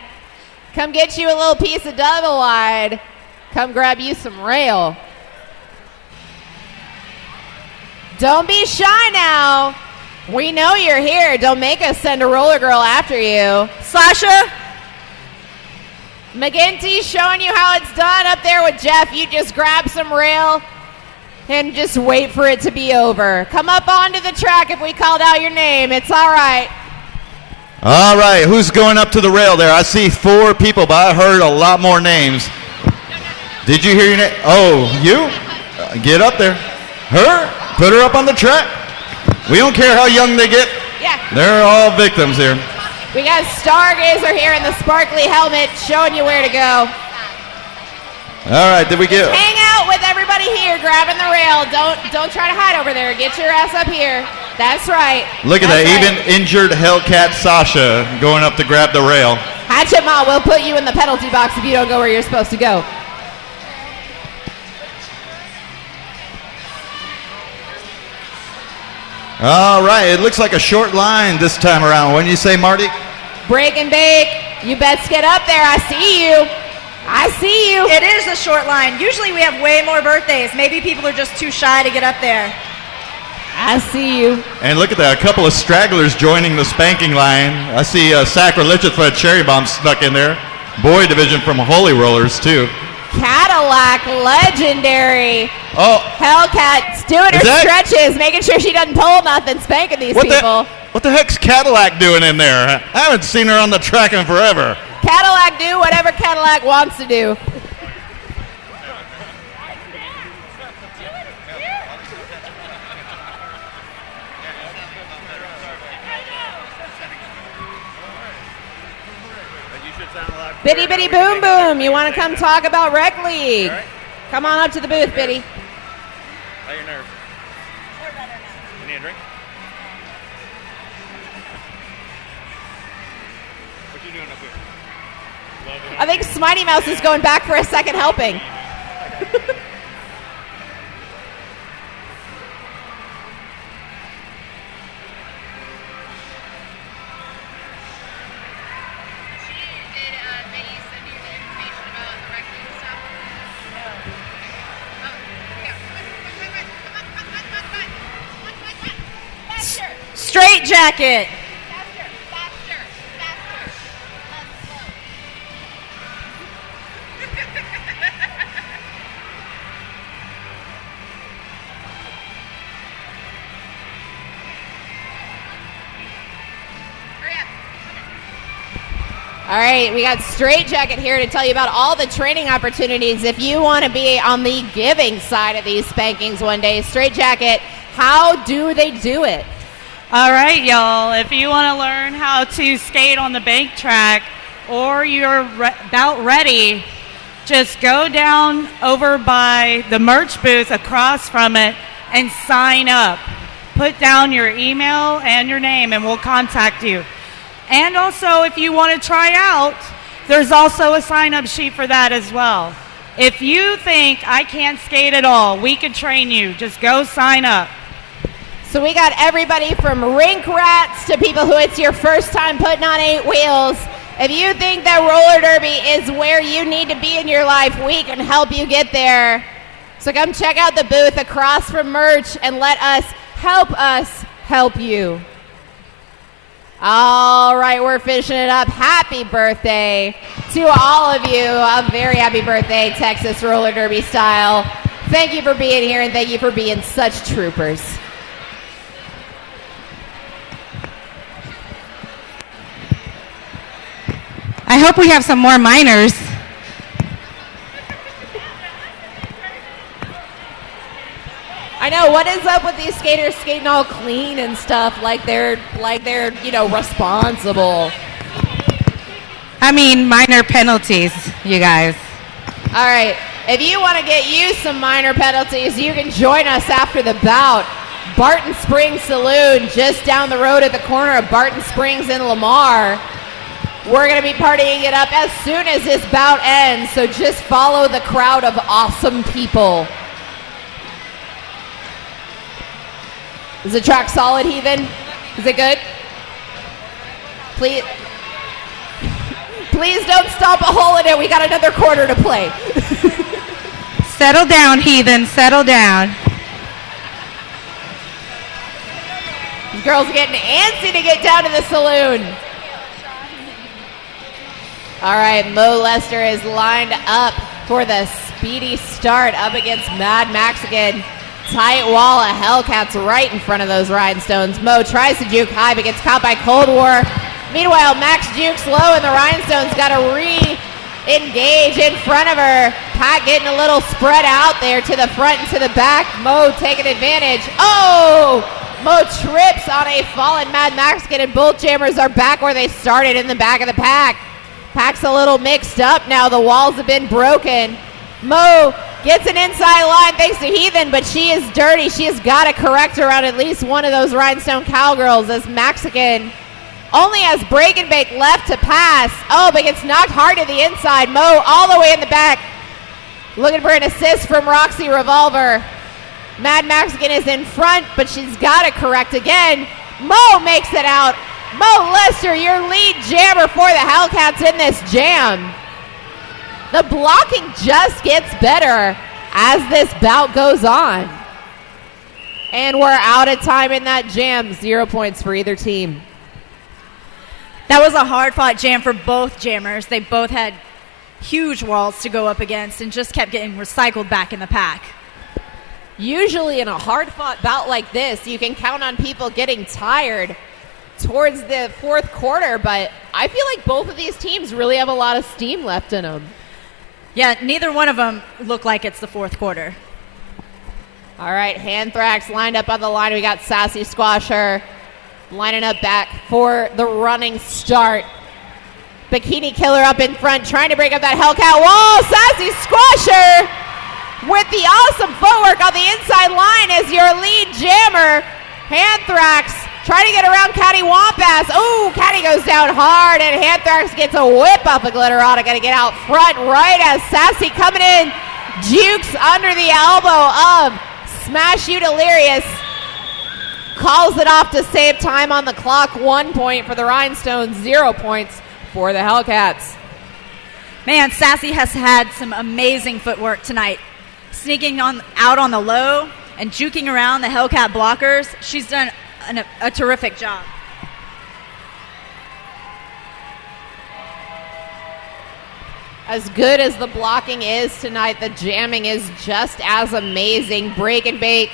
Come get you a little piece of double wide. Come grab you some rail. Don't be shy now. We know you're here. Don't make us send a roller girl after you. Sasha. McGinty's showing you how it's done up there with Jeff. You just grab some rail and just wait for it to be over. Come up onto the track if we called out your name. It's all right. All right, who's going up to the rail there? I see 4 people, but I heard a lot more names. Did you hear your name? Oh, you? Get up there. Her? Put her up on the track. We don't care how young they get. Yeah. They're all victims here. We got Stargazer here in the sparkly helmet showing you where to go. All right, did we get... Hang out with everybody here, grabbing the rail. Don't try to hide over there. Get your ass up here. That's right. Look at that, even injured Hellcat Sasha going up to grab the rail. Hatchet Ma will put you in the penalty box if you don't go where you're supposed to go. All right, it looks like a short line this time around. What do you say, Marty? Break and bake. You best get up there. I see you. I see you. It is a short line. Usually we have way more birthdays. Maybe people are just too shy to get up there. I see you. And look at that, a couple of stragglers joining the spanking line. I see Sacrilegious for a Cherry Bomb snuck in there. Boy division from Holy Rollers, too. Cadillac, legendary. Oh. Hellcats doing her stretches, making sure she doesn't pull nothing, spanking these people. What the heck's Cadillac doing in there? I haven't seen her on the track in forever. Cadillac do whatever Cadillac wants to do. Biddy Biddy Boom Boom, you want to come talk about Rec League? Right. Come on up to the booth, Biddy. How your nerves? You need a drink? What you doing up here? I think Smitey Mouse is going back for a second helping. Straight jacket. All right, we got Straight Jacket here to tell you about all the training opportunities. If you want to be on the giving side of these spankings one day, Straight Jacket, how do they do it? All right, y'all. If you want to learn how to skate on the bank track or you're about ready, just go down over by the merch booth across from it and sign up. Put down your email and your name and we'll contact you. And also, if you want to try out, there's also a sign-up sheet for that as well. If you think I can't skate at all, we can train you. Just go sign up. So we got everybody from rink rats to people who it's your first time putting on 8 wheels. If you think that roller derby is where you need to be in your life, we can help you get there. So come check out the booth across from merch and let us help you. All right, we're finishing it up. Happy birthday to all of you. A very happy birthday, Texas Roller Derby style. Thank you for being here and thank you for being such troopers. I hope we have some more minors. I know, what is up with these skaters skating all clean and stuff like they're responsible? I mean, minor penalties, you guys. All right, if you want to get you some minor penalties, you can join us after the bout. Barton Springs Saloon, just down the road at the corner of Barton Springs and Lamar. We're going to be partying it up as soon as this bout ends, so just follow the crowd of awesome people. Is the track solid, Heathen? Is it good? Please don't stop a hole in it. We got another quarter to play. Settle down, Heathen. Settle down. These girls are getting antsy to get down to the saloon. All right, Mo Lester is lined up for the speedy start up against Mad Max again. Tight wall of Hellcats right in front of those Rhinestones. Mo tries to juke high but gets caught by Cold War. Meanwhile, Max jukes low and the Rhinestones got to re-engage in front of her. Pat getting a little spread out there to the front and to the back. Mo taking advantage. Oh! Mo trips on a fallen Mad Mexican and both jammers are back where they started in the back of the pack. Pack's a little mixed up now. The walls have been broken. Mo gets an inside line thanks to Heathen, but she is dirty. She has got to correct around at least one of those Rhinestone Cowgirls as Mexican only has break and bake left to pass. Oh, but gets knocked hard to the inside. Mo all the way in the back. Looking for an assist from Roxy Revolver. Mad Mexican is in front, but she's got to correct again. Mo makes it out. Mo Lester, your lead jammer for the Hellcats in this jam. The blocking just gets better as this bout goes on. And we're out of time in that jam. 0 points for either team. That was a hard-fought jam for both jammers. They both had huge walls to go up against and just kept getting recycled back in the pack. Usually in a hard-fought bout like this, you can count on people getting tired towards the fourth quarter, but I feel like both of these teams really have a lot of steam left in them. Yeah, neither one of them look like it's the fourth quarter. All right, Anthrax lined up on the line. We got Sassy Squasher lining up back for the running start. Bikini Killer up in front, trying to break up that Hellcat wall. Sassy Squasher with the awesome footwork on the inside line as your lead jammer. Anthrax trying to get around Caddy Wampas. Oh, Caddy goes down hard, and Anthrax gets a whip up of Glitterata. Got to get out front right as Sassy coming in. Jukes under the elbow of Smash You Delirious. Calls it off to save time on the clock. 1 point for the Rhinestone, 0 points for the Hellcats. Man, Sassy has had some amazing footwork tonight. Sneaking out on the low and juking around the Hellcat blockers. She's done a terrific job. As good as the blocking is tonight, the jamming is just as amazing. Break and bake.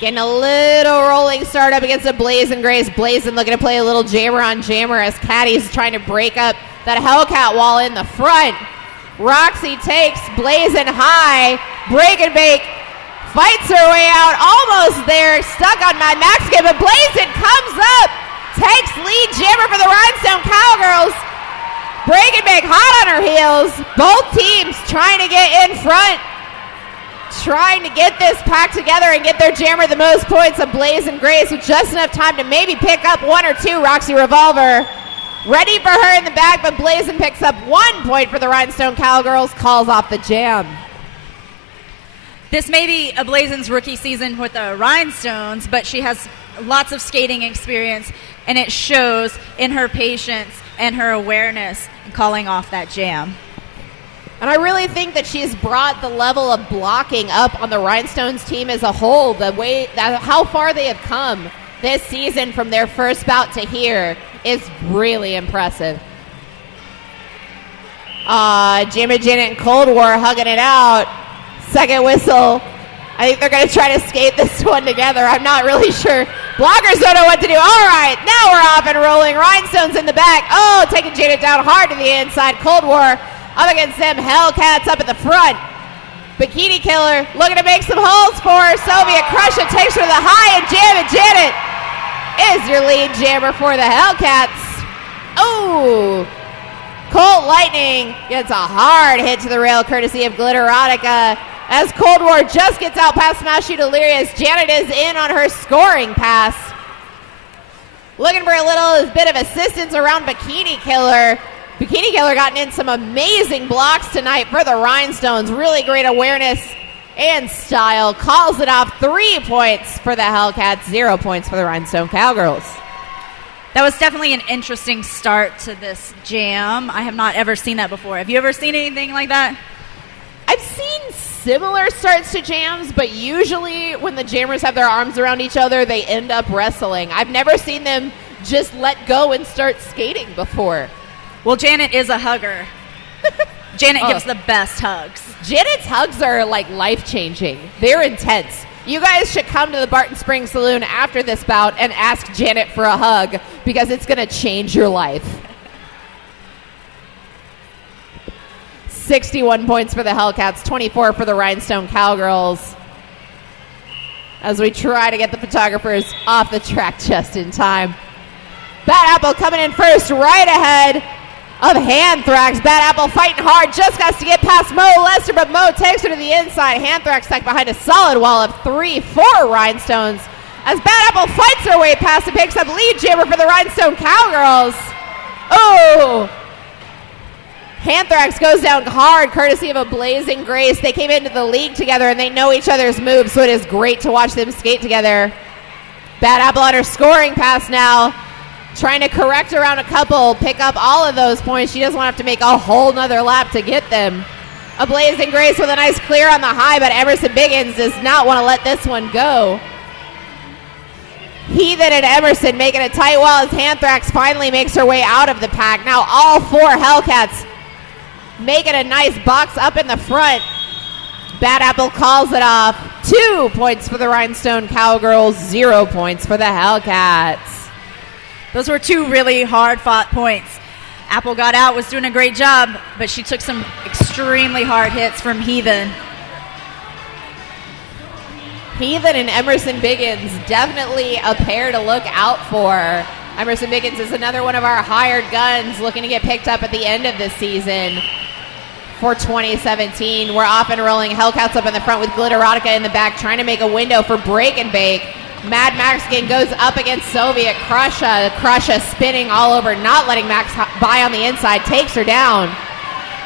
Getting a little rolling start up against a Blazin' Grace. Blazin' looking to play a little jammer on jammer as Caddy's trying to break up that Hellcat wall in the front. Roxy takes Blazin' high. Break and bake. Fights her way out. Almost there. Stuck on Mad Mexican, but Blazin' comes up. Takes lead jammer for the Rhinestone Cowgirls. Break and bake hot on her heels. Both teams trying to get in front. Trying to get this pack together and get their jammer the most points of Blazin' Grace with just enough time to maybe pick up 1 or 2. Roxy Revolver ready for her in the back, but Blazin' picks up 1 point for the Rhinestone Cowgirls. Calls off the jam. This may be a Blazin's rookie season with the Rhinestones, but she has lots of skating experience, and it shows in her patience and her awareness in calling off that jam. And I really think that she's brought the level of blocking up on the Rhinestones team as a whole. The way that how far they have come this season from their first bout to here is really impressive. Jammer Janet and Cold War hugging it out. Second whistle. I think they're going to try to skate this one together. I'm not really sure. Blockers don't know what to do. All right, now we're off and rolling. Rhinestones in the back. Oh, taking Janet down hard to the inside. Cold War up against them. Hellcats up at the front. Bikini Killer looking to make some holes for her. Soviet Crusher takes her to the high and jam it. Janet is your lead jammer for the Hellcats. Oh, Colt Lightning gets a hard hit to the rail courtesy of Glitterotica. As Cold War just gets out past Smash You Delirious, Janet is in on her scoring pass. Looking for a little bit of assistance around Bikini Killer. Bikini Killer gotten in some amazing blocks tonight for the Rhinestones. Really great awareness and style. Calls it off. 3 points for the Hellcats, 0 points for the Rhinestone Cowgirls. That was definitely an interesting start to this jam. I have not ever seen that before. Have you ever seen anything like that? I've seen similar starts to jams, but usually when the jammers have their arms around each other, they end up wrestling. I've never seen them just let go and start skating before. Well, Janet is a hugger. Janet gives the best hugs. Janet's hugs are like life-changing. They're intense. You guys should come to the Barton Springs Saloon after this bout and ask Janet for a hug because it's going to change your life. 61 points for the Hellcats, 24 for the Rhinestone Cowgirls. As we try to get the photographers off the track just in time. Bad Apple coming in first, right ahead of Anthrax. Bad Apple fighting hard, just got to get past Mo Lester, but Mo takes her to the inside. Anthrax stuck behind a solid wall of 3-4 Rhinestones. As Bad Apple fights her way past and picks up lead jammer for the Rhinestone Cowgirls. Oh! Anthrax goes down hard, courtesy of a Blazing Grace. They came into the league together, and they know each other's moves, so it is great to watch them skate together. Bad Apple on her scoring pass now, trying to correct around a couple, pick up all of those points. She doesn't want to have to make a whole nother lap to get them. A Blazing Grace with a nice clear on the high, but Emerson Biggins does not want to let this one go. Heathen and Emerson making it tight while as Anthrax finally makes her way out of the pack. Now all four Hellcats making a nice box up in the front. Bad Apple calls it off. 2 points for the Rhinestone Cowgirls, 0 points for the Hellcats. Those were two really hard-fought points. Apple got out, was doing a great job, but she took some extremely hard hits from Heathen. Heathen and Emerson Biggins, definitely a pair to look out for. Emerson Biggins is another one of our hired guns looking to get picked up at the end of this season for 2017. We're off and rolling. Hellcats up in the front with Glitterotica in the back, trying to make a window for Break and Bake. Mad Mexican goes up against Soviet. Crusha spinning all over, not letting Max by on the inside, takes her down.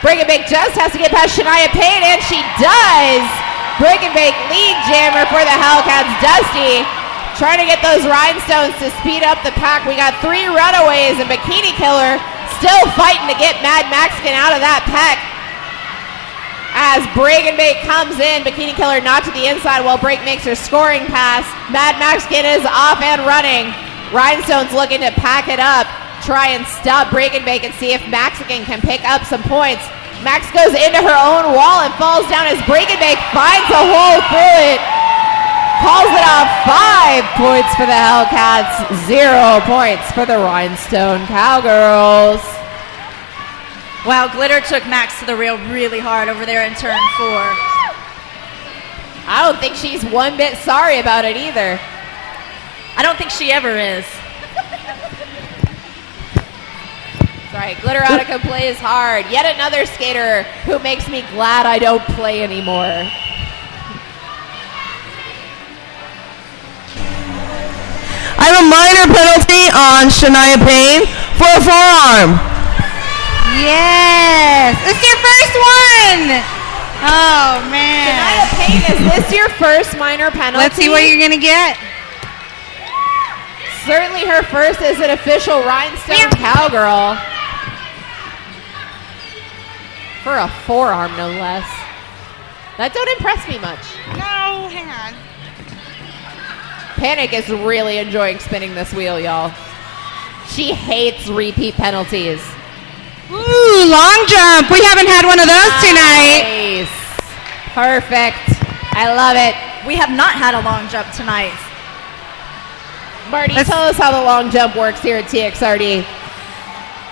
Break and Bake just has to get past Shania Payne, and she does. Break and Bake lead jammer for the Hellcats. Dusty trying to get those Rhinestones to speed up the pack. We got 3 runaways, and Bikini Killer still fighting to get Mad Mexican out of that pack. As Break and Bake comes in, Bikini Killer not to the inside while Break makes her scoring pass. Mad Mexican is off and running. Rhinestone's looking to pack it up, try and stop Break and Bake and see if Mexican can pick up some points. Max goes into her own wall and falls down as Break and Bake finds a hole through it. Calls it off. 5 points for the Hellcats, 0 points for the Rhinestone Cowgirls. Wow, Glitter took Max to the rail really hard over there in turn 4. I don't think she's one bit sorry about it either. I don't think she ever is. Right, Glitterotica plays hard. Yet another skater who makes me glad I don't play anymore. I have a minor penalty on Shania Payne for a forearm. Yes, it's your first one. Oh man. Shania Payne, is this your first minor penalty? Let's see what you're gonna get. Certainly her first as an official Rhinestone Cowgirl. For a forearm, no less. That don't impress me much. No, hang on. Panic is really enjoying spinning this wheel, y'all. She hates repeat penalties. Ooh, long jump. We haven't had one of those tonight. Nice. Perfect. I love it. We have not had a long jump tonight. Marty, tell us how the long jump works here at TXRD.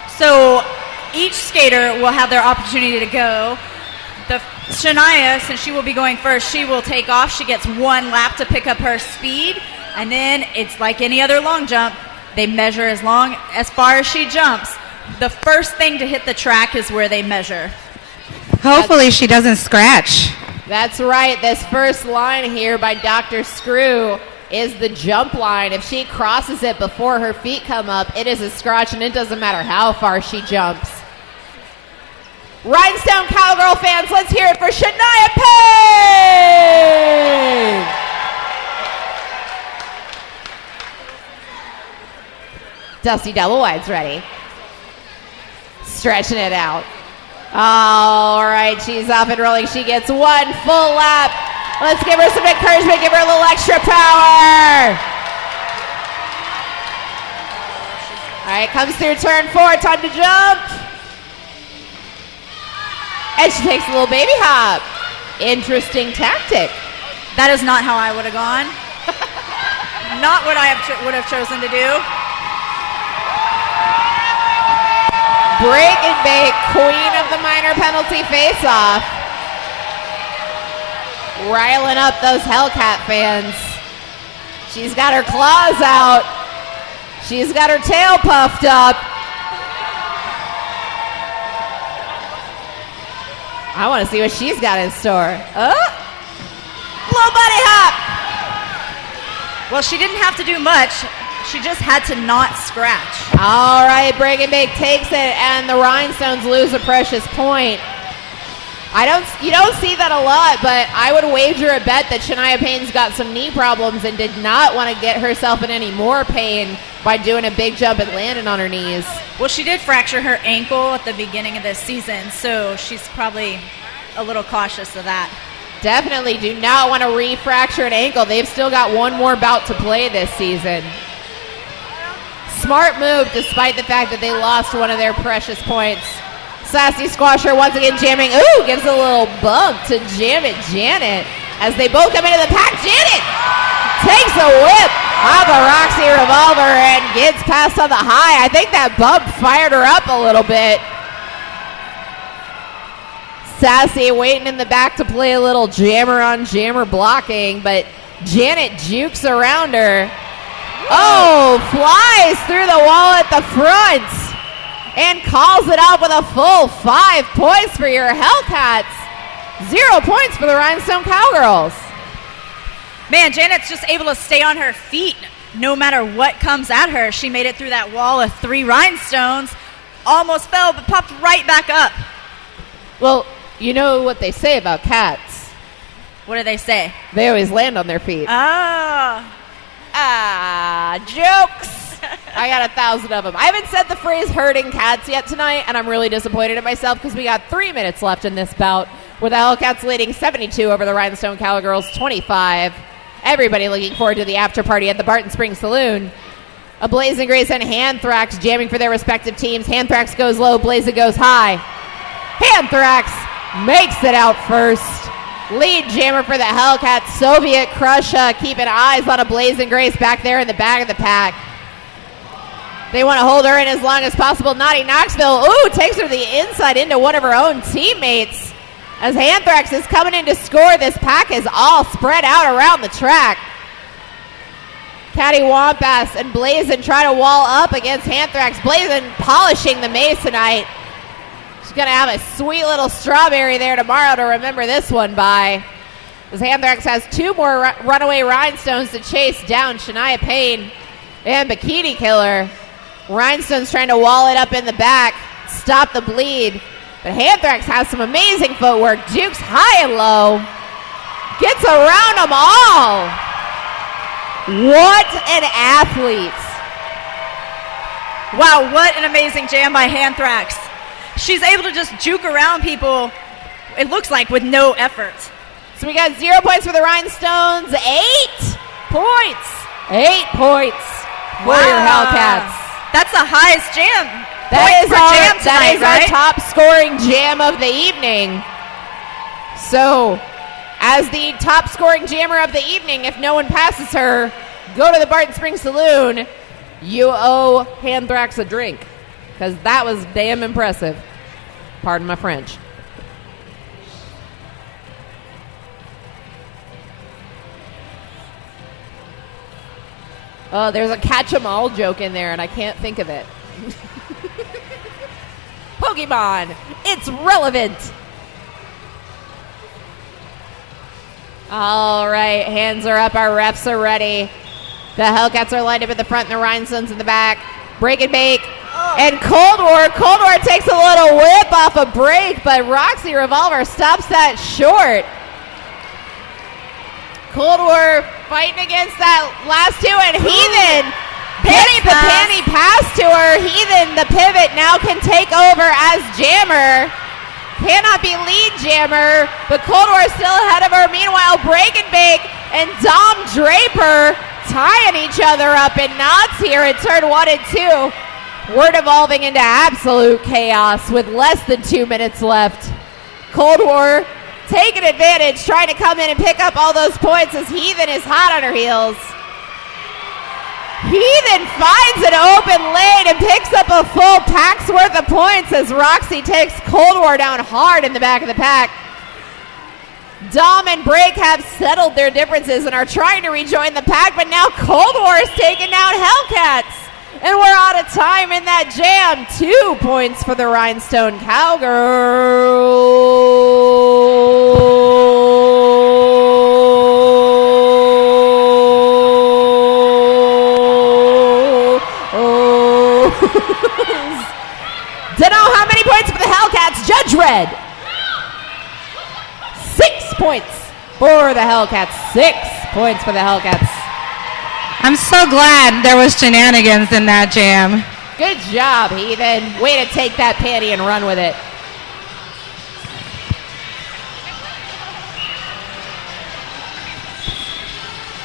So each skater will have their opportunity to go. Shania, since she will be going first, she will take off. She gets 1 lap to pick up her speed, and then it's like any other long jump. They measure as far as she jumps. The first thing to hit the track is where they measure. Hopefully she doesn't scratch. That's right. This first line here by Dr. Screw is the jump line. If she crosses it before her feet come up, it is a scratch, and it doesn't matter how far she jumps. Rhinestone Cowgirl fans, let's hear it for Shania Payne! Dusty double wide's ready. Stretching it out. All right, she's off and rolling. She gets 1 full lap. Let's give her some encouragement, give her a little extra power. All right, comes through turn 4, time to jump. And she takes a little baby hop. Interesting tactic. That is not how I would have gone. Not what I would have chosen to do. Break and Bake, queen of the minor penalty face-off. Riling up those Hellcat fans. She's got her claws out. She's got her tail puffed up. I want to see what she's got in store. Oh, low body hop. Well, she didn't have to do much. She just had to not scratch. All right, Break and Bake takes it, and the Rhinestones lose a precious point. You don't see that a lot, but I would wager a bet that Shania Payne's got some knee problems and did not want to get herself in any more pain by doing a big jump and landing on her knees. Well, she did fracture her ankle at the beginning of this season, so she's probably a little cautious of that. Definitely do not want to re-fracture an ankle. They've still got one more bout to play this season. Smart move despite the fact that they lost one of their precious points. Sassy Squasher once again jamming. Ooh, gives a little bump to Janet. As they both come into the pack, Janet takes a whip off a Roxy Revolver and gets past on the high. I think that bump fired her up a little bit. Sassy waiting in the back to play a little jammer on jammer blocking, but Janet jukes around her. Oh, flies through the wall at the front and calls it out with a full 5 points for your Hellcats. 0 points for the Rhinestone Cowgirls. Man, Janet's just able to stay on her feet no matter what comes at her. She made it through that wall of 3 rhinestones, almost fell, but popped right back up. Well, you know what they say about cats. What do they say? They always land on their feet. Jokes. I got 1,000 of them. I haven't said the phrase herding cats yet tonight, and I'm really disappointed in myself because we got 3 minutes left in this bout with the Hellcats leading 72 over the Rhinestone Cowgirls 25. Everybody looking forward to the after party at the Barton Springs Saloon. A Blazing Grace and Anthrax jamming for their respective teams. Anthrax goes low, Blazing goes high. Anthrax makes it out first. Lead jammer for the Hellcats, Soviet Crush, keeping eyes on a Blazing Grace back there in the back of the pack. They want to hold her in as long as possible. Naughty Knoxville, takes her to the inside into one of her own teammates. As Anthrax is coming in to score, this pack is all spread out around the track. Caddy Wampas and Blazin try to wall up against Anthrax. Blazin polishing the Masonite. She's going to have a sweet little strawberry there tomorrow to remember this one by. As Anthrax has 2 more runaway Rhinestones to chase down Shania Payne and Bikini Killer. Rhinestone's trying to wall it up in the back, stop the bleed. But Anthrax has some amazing footwork. Jukes high and low. Gets around them all. What an athlete. Wow, what an amazing jam by Anthrax. She's able to just juke around people, it looks like, with no effort. So we got 0 points for the Rhinestones. 8 points. 8 points for your Hellcats. That's the highest jam. That is right? our top scoring jam of the evening. So, as the top scoring jammer of the evening, if no one passes her, go to the Barton Springs Saloon. You owe Anthrax a drink, because that was damn impressive. Pardon my French. Oh, there's a catch-em-all joke in there, and I can't think of it. Pokemon, it's relevant. All right, hands are up, our refs are ready. The Hellcats are lined up at the front and the Rhinestones in the back. Break and Bake. And Cold War takes a little whip off a break, but Roxy Revolver stops that short. Cold War fighting against that last 2, and Heathen gets the panty pass to her. Heathen, the pivot, now can take over as jammer. Cannot be lead jammer, but Cold War still ahead of her. Meanwhile, Break and Bake and Dom Draper tying each other up in knots here in turn 1 and 2. We're devolving into absolute chaos with less than 2 minutes left. Cold War taking advantage, trying to come in and pick up all those points as Heathen is hot on her heels. Heathen finds an open lane and picks up a full pack's worth of points as Roxy takes Cold War down hard in the back of the pack. Dom and Break have settled their differences and are trying to rejoin the pack, but now Cold War is taking down Hellcats. And we're out of time in that jam. 2 points for the Rhinestone Cowgirls. Don't know how many points for the Hellcats. Judge Red. 6 points for the Hellcats. 6 points for the Hellcats. I'm so glad there was shenanigans in that jam. Good job, Heathen. Way to take that panty and run with it.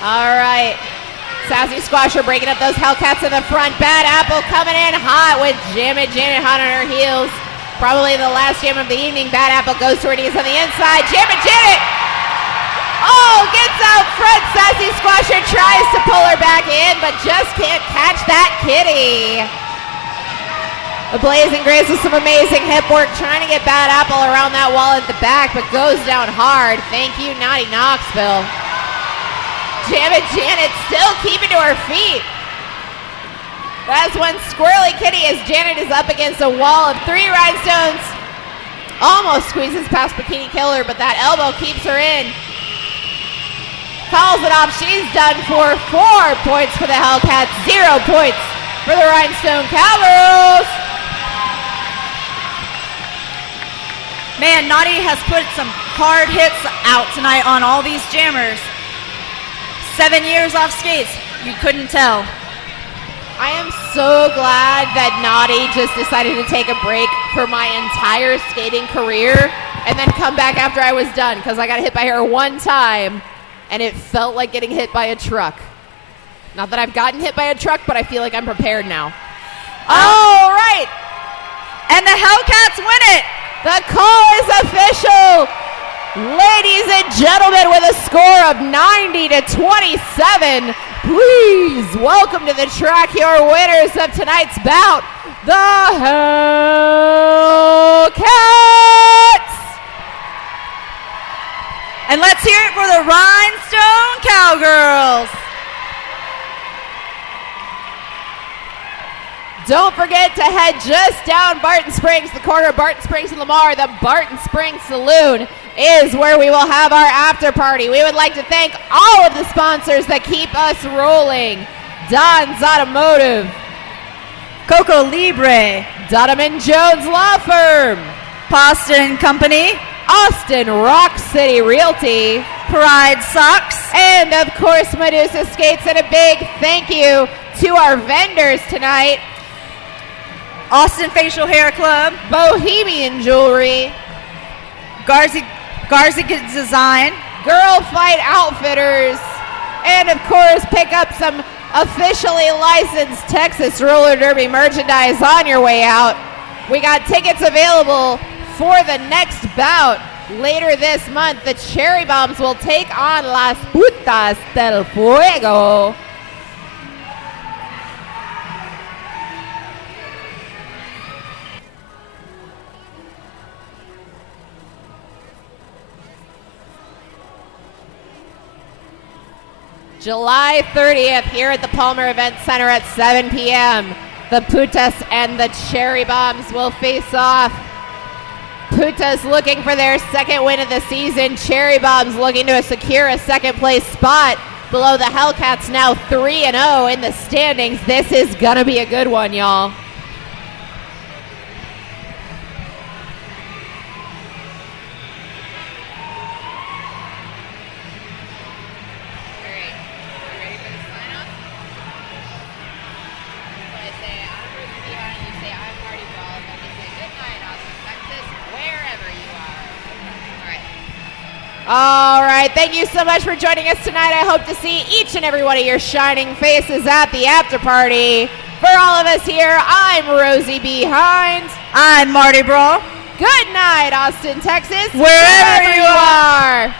All right. Sassy Squasher breaking up those Hellcats in the front. Bad Apple coming in hot with Janet hot on her heels. Probably the last jam of the evening. Bad Apple goes to her knees on the inside. Janet! Oh, gets out front. Sassy Squasher tries to pull her back in, but just can't catch that kitty. The Blazing Grace with some amazing hip work, trying to get Bad Apple around that wall at the back, but goes down hard. Thank you, Naughty Knoxville. Janet still keeping to her feet. That's one squirrely kitty as Janet is up against a wall of 3 rhinestones. Almost squeezes past Bikini Killer, but that elbow keeps her in. Calls it off. She's done for 4 points for the Hellcats, 0 points for the Rhinestone Cowgirls. Man, Naughty has put some hard hits out tonight on all these jammers. 7 years off skates, you couldn't tell. I am so glad that Naughty just decided to take a break for my entire skating career and then come back after I was done, because I got hit by her one time and it felt like getting hit by a truck. Not that I've gotten hit by a truck, but I feel like I'm prepared now. All right. And the Hellcats win it. The call is official. Ladies and gentlemen, with a score of 90-27, please welcome to the track your winners of tonight's bout, the Hellcats. And let's hear it for the Rhinestone Cowgirls. Don't forget to head just down Barton Springs, the corner of Barton Springs and Lamar. The Barton Springs Saloon is where we will have our after party. We would like to thank all of the sponsors that keep us rolling. Don's Automotive, Coco Libre, Donovan Jones Law Firm, Poston Company, Austin Rock City Realty, Pride Socks, and of course Medusa Skates. And a big thank you to our vendors tonight. Austin Facial Hair Club, Bohemian Jewelry, Garza Design, Girl Fight Outfitters, and of course pick up some officially licensed Texas Roller Derby merchandise on your way out. We got tickets available for the next bout later this month. The Cherry Bombs will take on Las Putas del Fuego. July 30th here at the Palmer Event Center at 7 p.m. The Putas and the Cherry Bombs will face off. Putas looking for their second win of the season. Cherry Bombs looking to secure a second place spot below the Hellcats, now 3-0 in the standings. This is gonna be a good one, y'all. All right, thank you so much for joining us tonight. I hope to see each and every one of your shining faces at the after party. For all of us here, I'm Rosie B. Hines. I'm Marty Brawl. Good night, Austin, Texas. Wherever you are.